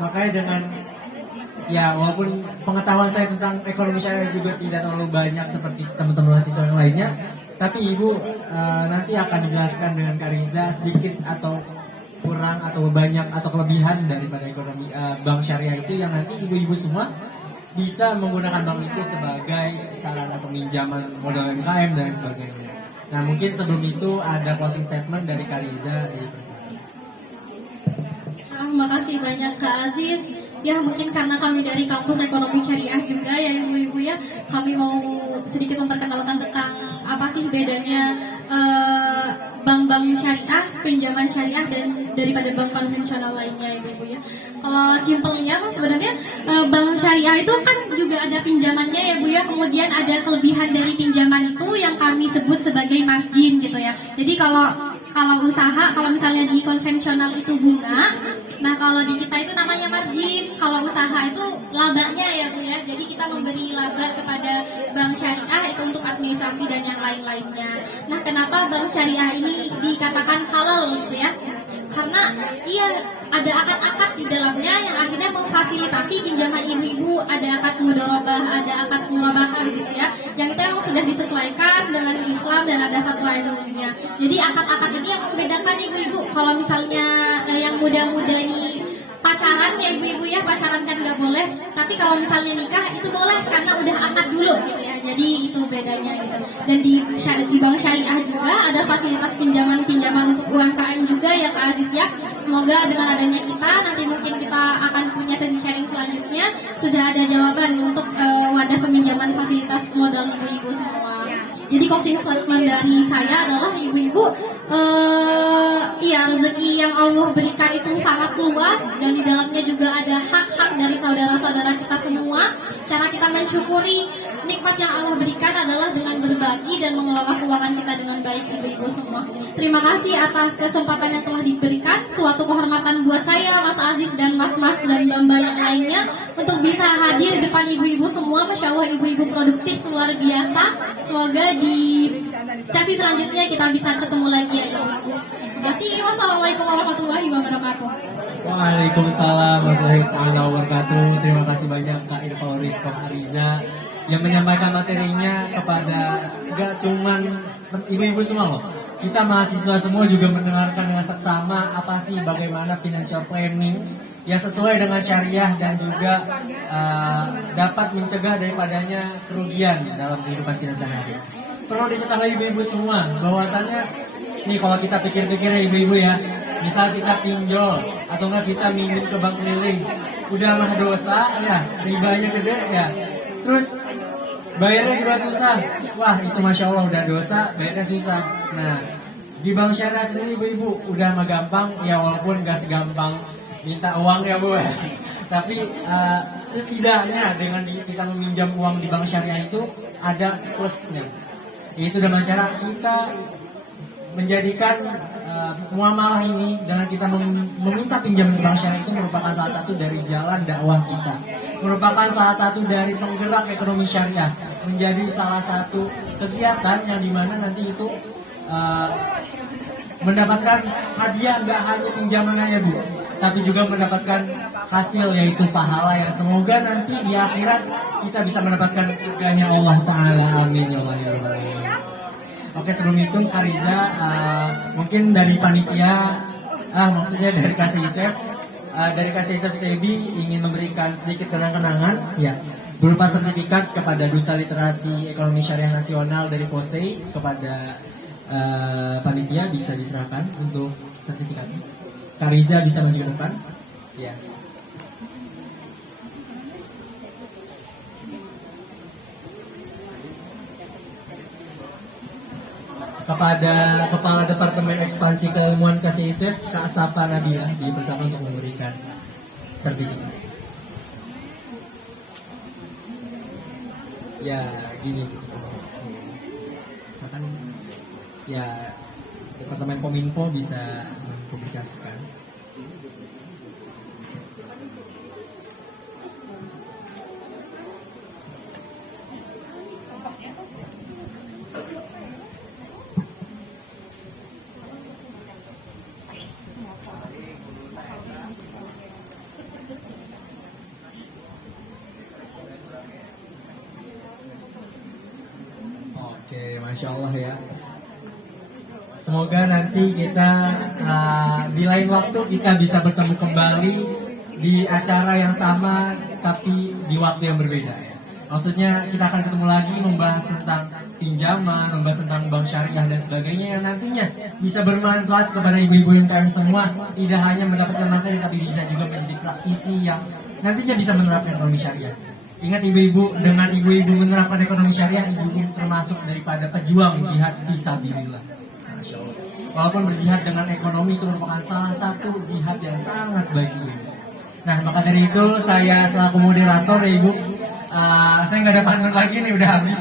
makanya dengan walaupun pengetahuan saya tentang ekonomi syariah juga tidak terlalu banyak seperti teman-teman mahasiswa yang lainnya, tapi ibu nanti akan dijelaskan dengan Kariza sedikit atau kurang atau banyak atau kelebihan daripada ekonomi bank syariah itu, yang nanti ibu-ibu semua bisa menggunakan bank itu sebagai sarana peminjaman modal UMKM dan sebagainya. Nah mungkin sebelum itu ada closing statement dari Kariza dari persidangan. Makasih banyak Kak Aziz. Ya mungkin karena kami dari kampus ekonomi syariah juga ya ibu-ibu ya, kami mau sedikit memperkenalkan tentang apa sih bedanya bank-bank syariah, pinjaman syariah dan daripada bank konvensional lainnya ibu-ibu ya. Kalau simpelnya sebenarnya bank syariah itu kan juga ada pinjamannya ya Bu ya, kemudian ada kelebihan dari pinjaman itu yang kami sebut sebagai margin gitu ya. Jadi kalau usaha, kalau misalnya di konvensional itu bunga, nah kalau di kita itu namanya margin. Kalau usaha itu labanya ya Bu ya. Jadi kita memberi laba kepada bank syariah itu untuk administrasi dan yang lain-lainnya. Nah kenapa bank syariah ini dikatakan halal gitu ya? Karena ada akad-akad di dalamnya yang akhirnya memfasilitasi pinjaman ibu-ibu, ada akad mudharabah, ada akad murabahah gitu ya, yang itu emang sudah disesuaikan dengan Islam dan ada fatwa ilmunya. Jadi akad-akad ini yang membedakan ibu-ibu. Kalau misalnya yang muda-muda nih pacaran ya ibu-ibu ya, pacaran kan nggak boleh, tapi kalau misalnya nikah itu boleh karena udah akad dulu gitu ya. Jadi itu bedanya gitu. Dan di bank syariah juga ada fasilitas pinjaman untuk UMKM juga ya Kak Aziz ya. Semoga dengan adanya kita nanti mungkin kita akan punya sesi sharing selanjutnya sudah ada jawaban untuk wadah peminjaman fasilitas modal ibu-ibu semua. Jadi closing statement dari saya adalah ibu-ibu, rezeki yang Allah berikan itu sangat luas dan di dalamnya juga ada hak-hak dari saudara-saudara kita semua. Cara kita mensyukuri nikmat yang Allah berikan adalah dengan berbagi dan mengelola keuangan kita dengan baik ibu-ibu semua. Terima kasih atas kesempatan yang telah diberikan. Suatu kehormatan buat saya, Mas Aziz dan Mas-Mas dan Mbak yang lainnya untuk bisa hadir di depan ibu-ibu semua. Masya Allah ibu-ibu produktif luar biasa. Semoga di sesi selanjutnya kita bisa ketemu lagi ya ibu-ibu. Terima kasih. Wassalamualaikum warahmatullahi wabarakatuh. Waalaikumsalam warahmatullahi wabarakatuh. Terima kasih banyak Kak Irfan Rizko Ariza yang menyampaikan materinya kepada gak cuman ibu-ibu semua loh. Kita mahasiswa semua juga mendengarkan dengan seksama apa sih bagaimana financial planning yang sesuai dengan syariah dan juga dapat mencegah daripadanya kerugian dalam kehidupan kita sehari-hari. Perlu diketahui ibu-ibu semua bahwasannya nih kalau kita pikir-pikir ibu-ibu ya, misal kita pinjol atau enggak kita minjem ke bank keliling, udah mah dosa ya, ribanya gede ya, terus bayarnya juga susah. Wah itu Masya Allah udah dosa, bayarnya susah. Nah Di bank syariah sendiri ibu-ibu udah mah gampang ya, walaupun gak segampang minta uang ya bu. Tapi setidaknya dengan kita meminjam uang di bank syariah itu ada plusnya, yaitu dengan cara kita menjadikan muamalah ini dengan kita meminta pinjaman bank syariah itu merupakan salah satu dari jalan dakwah kita, merupakan salah satu dari penggerak ekonomi syariah, menjadi salah satu kegiatan yang dimana nanti itu mendapatkan hadiah, nggak hanya pinjamannya bu, tapi juga mendapatkan hasil yaitu pahala yang semoga nanti di akhirat kita bisa mendapatkan surganya Allah Ta'ala. Amin ya Allah ya Rabbal Alamin. Oke, sebelum itu Kak Riza, mungkin dari panitia, maksudnya dari KSISEF, dari KSISEF Sebi ingin memberikan sedikit kenang-kenangan ya, berupa sertifikat kepada Duta Literasi Ekonomi Syariah Nasional dari POSEI kepada panitia, bisa diserahkan untuk sertifikatnya. Kak Riza bisa maju ke depan. Ya. Kepada Kepala Departemen Ekspansi Keilmuan KSISEF, Kak Safa Nabila, dipersilakan untuk memberikan sertifikat. Ya, gini. Misalkan ya Departemen Kominfo bisa mempublikasikan. Oke, Masya Allah ya. Semoga nanti kita di lain waktu kita bisa bertemu kembali di acara yang sama tapi di waktu yang berbeda ya. Maksudnya kita akan ketemu lagi membahas tentang pinjaman, membahas tentang bank syariah dan sebagainya yang nantinya bisa bermanfaat kepada ibu-ibu UMKM semua. Tidak hanya mendapatkan materi tapi bisa juga menjadi praktisi yang nantinya bisa menerapkan ekonomi syariah. Ingat ibu-ibu, dengan ibu-ibu menerapkan ekonomi syariah, ibu-ibu termasuk daripada pejuang jihad fisabilillah. Masya Allah. Walaupun berjihad dengan ekonomi itu merupakan salah satu jihad yang sangat baik ibu. Nah, maka dari itu saya selaku moderator ya ibu, saya nggak ada pantun lagi nih, udah habis.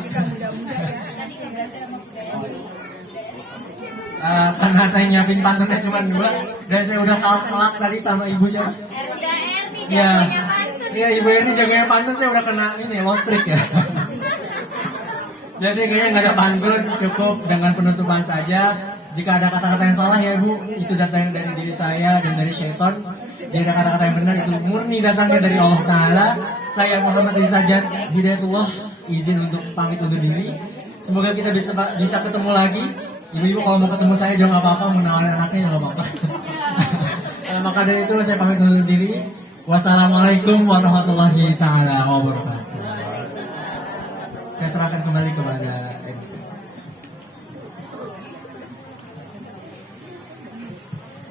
Karena saya nyiapin pantunnya cuma 2 dan saya udah kalah tadi sama ibu saya. Ya, iya ibu ini jaganya pantun, saya udah kena ini lost trick ya. Jadi kayaknya nggak ada pantun, cukup dengan penutupan saja. Jika ada kata-kata yang salah ya ibu, itu datangnya dari diri saya dan dari syaitan. Jika ada kata-kata yang benar itu murni datangnya dari Allah Ta'ala. Saya Muhammad Rizajat Hidayatullah izin untuk pamit undur diri. Semoga kita bisa ketemu lagi. Ibu-ibu kalau mau ketemu saya jangan apa-apa, mau nawarin anaknya jangan apa-apa. Maka dari itu saya pamit undur diri. Wassalamualaikum warahmatullahi ta'ala wabarakatuh. Saya serahkan kembali kepada MC.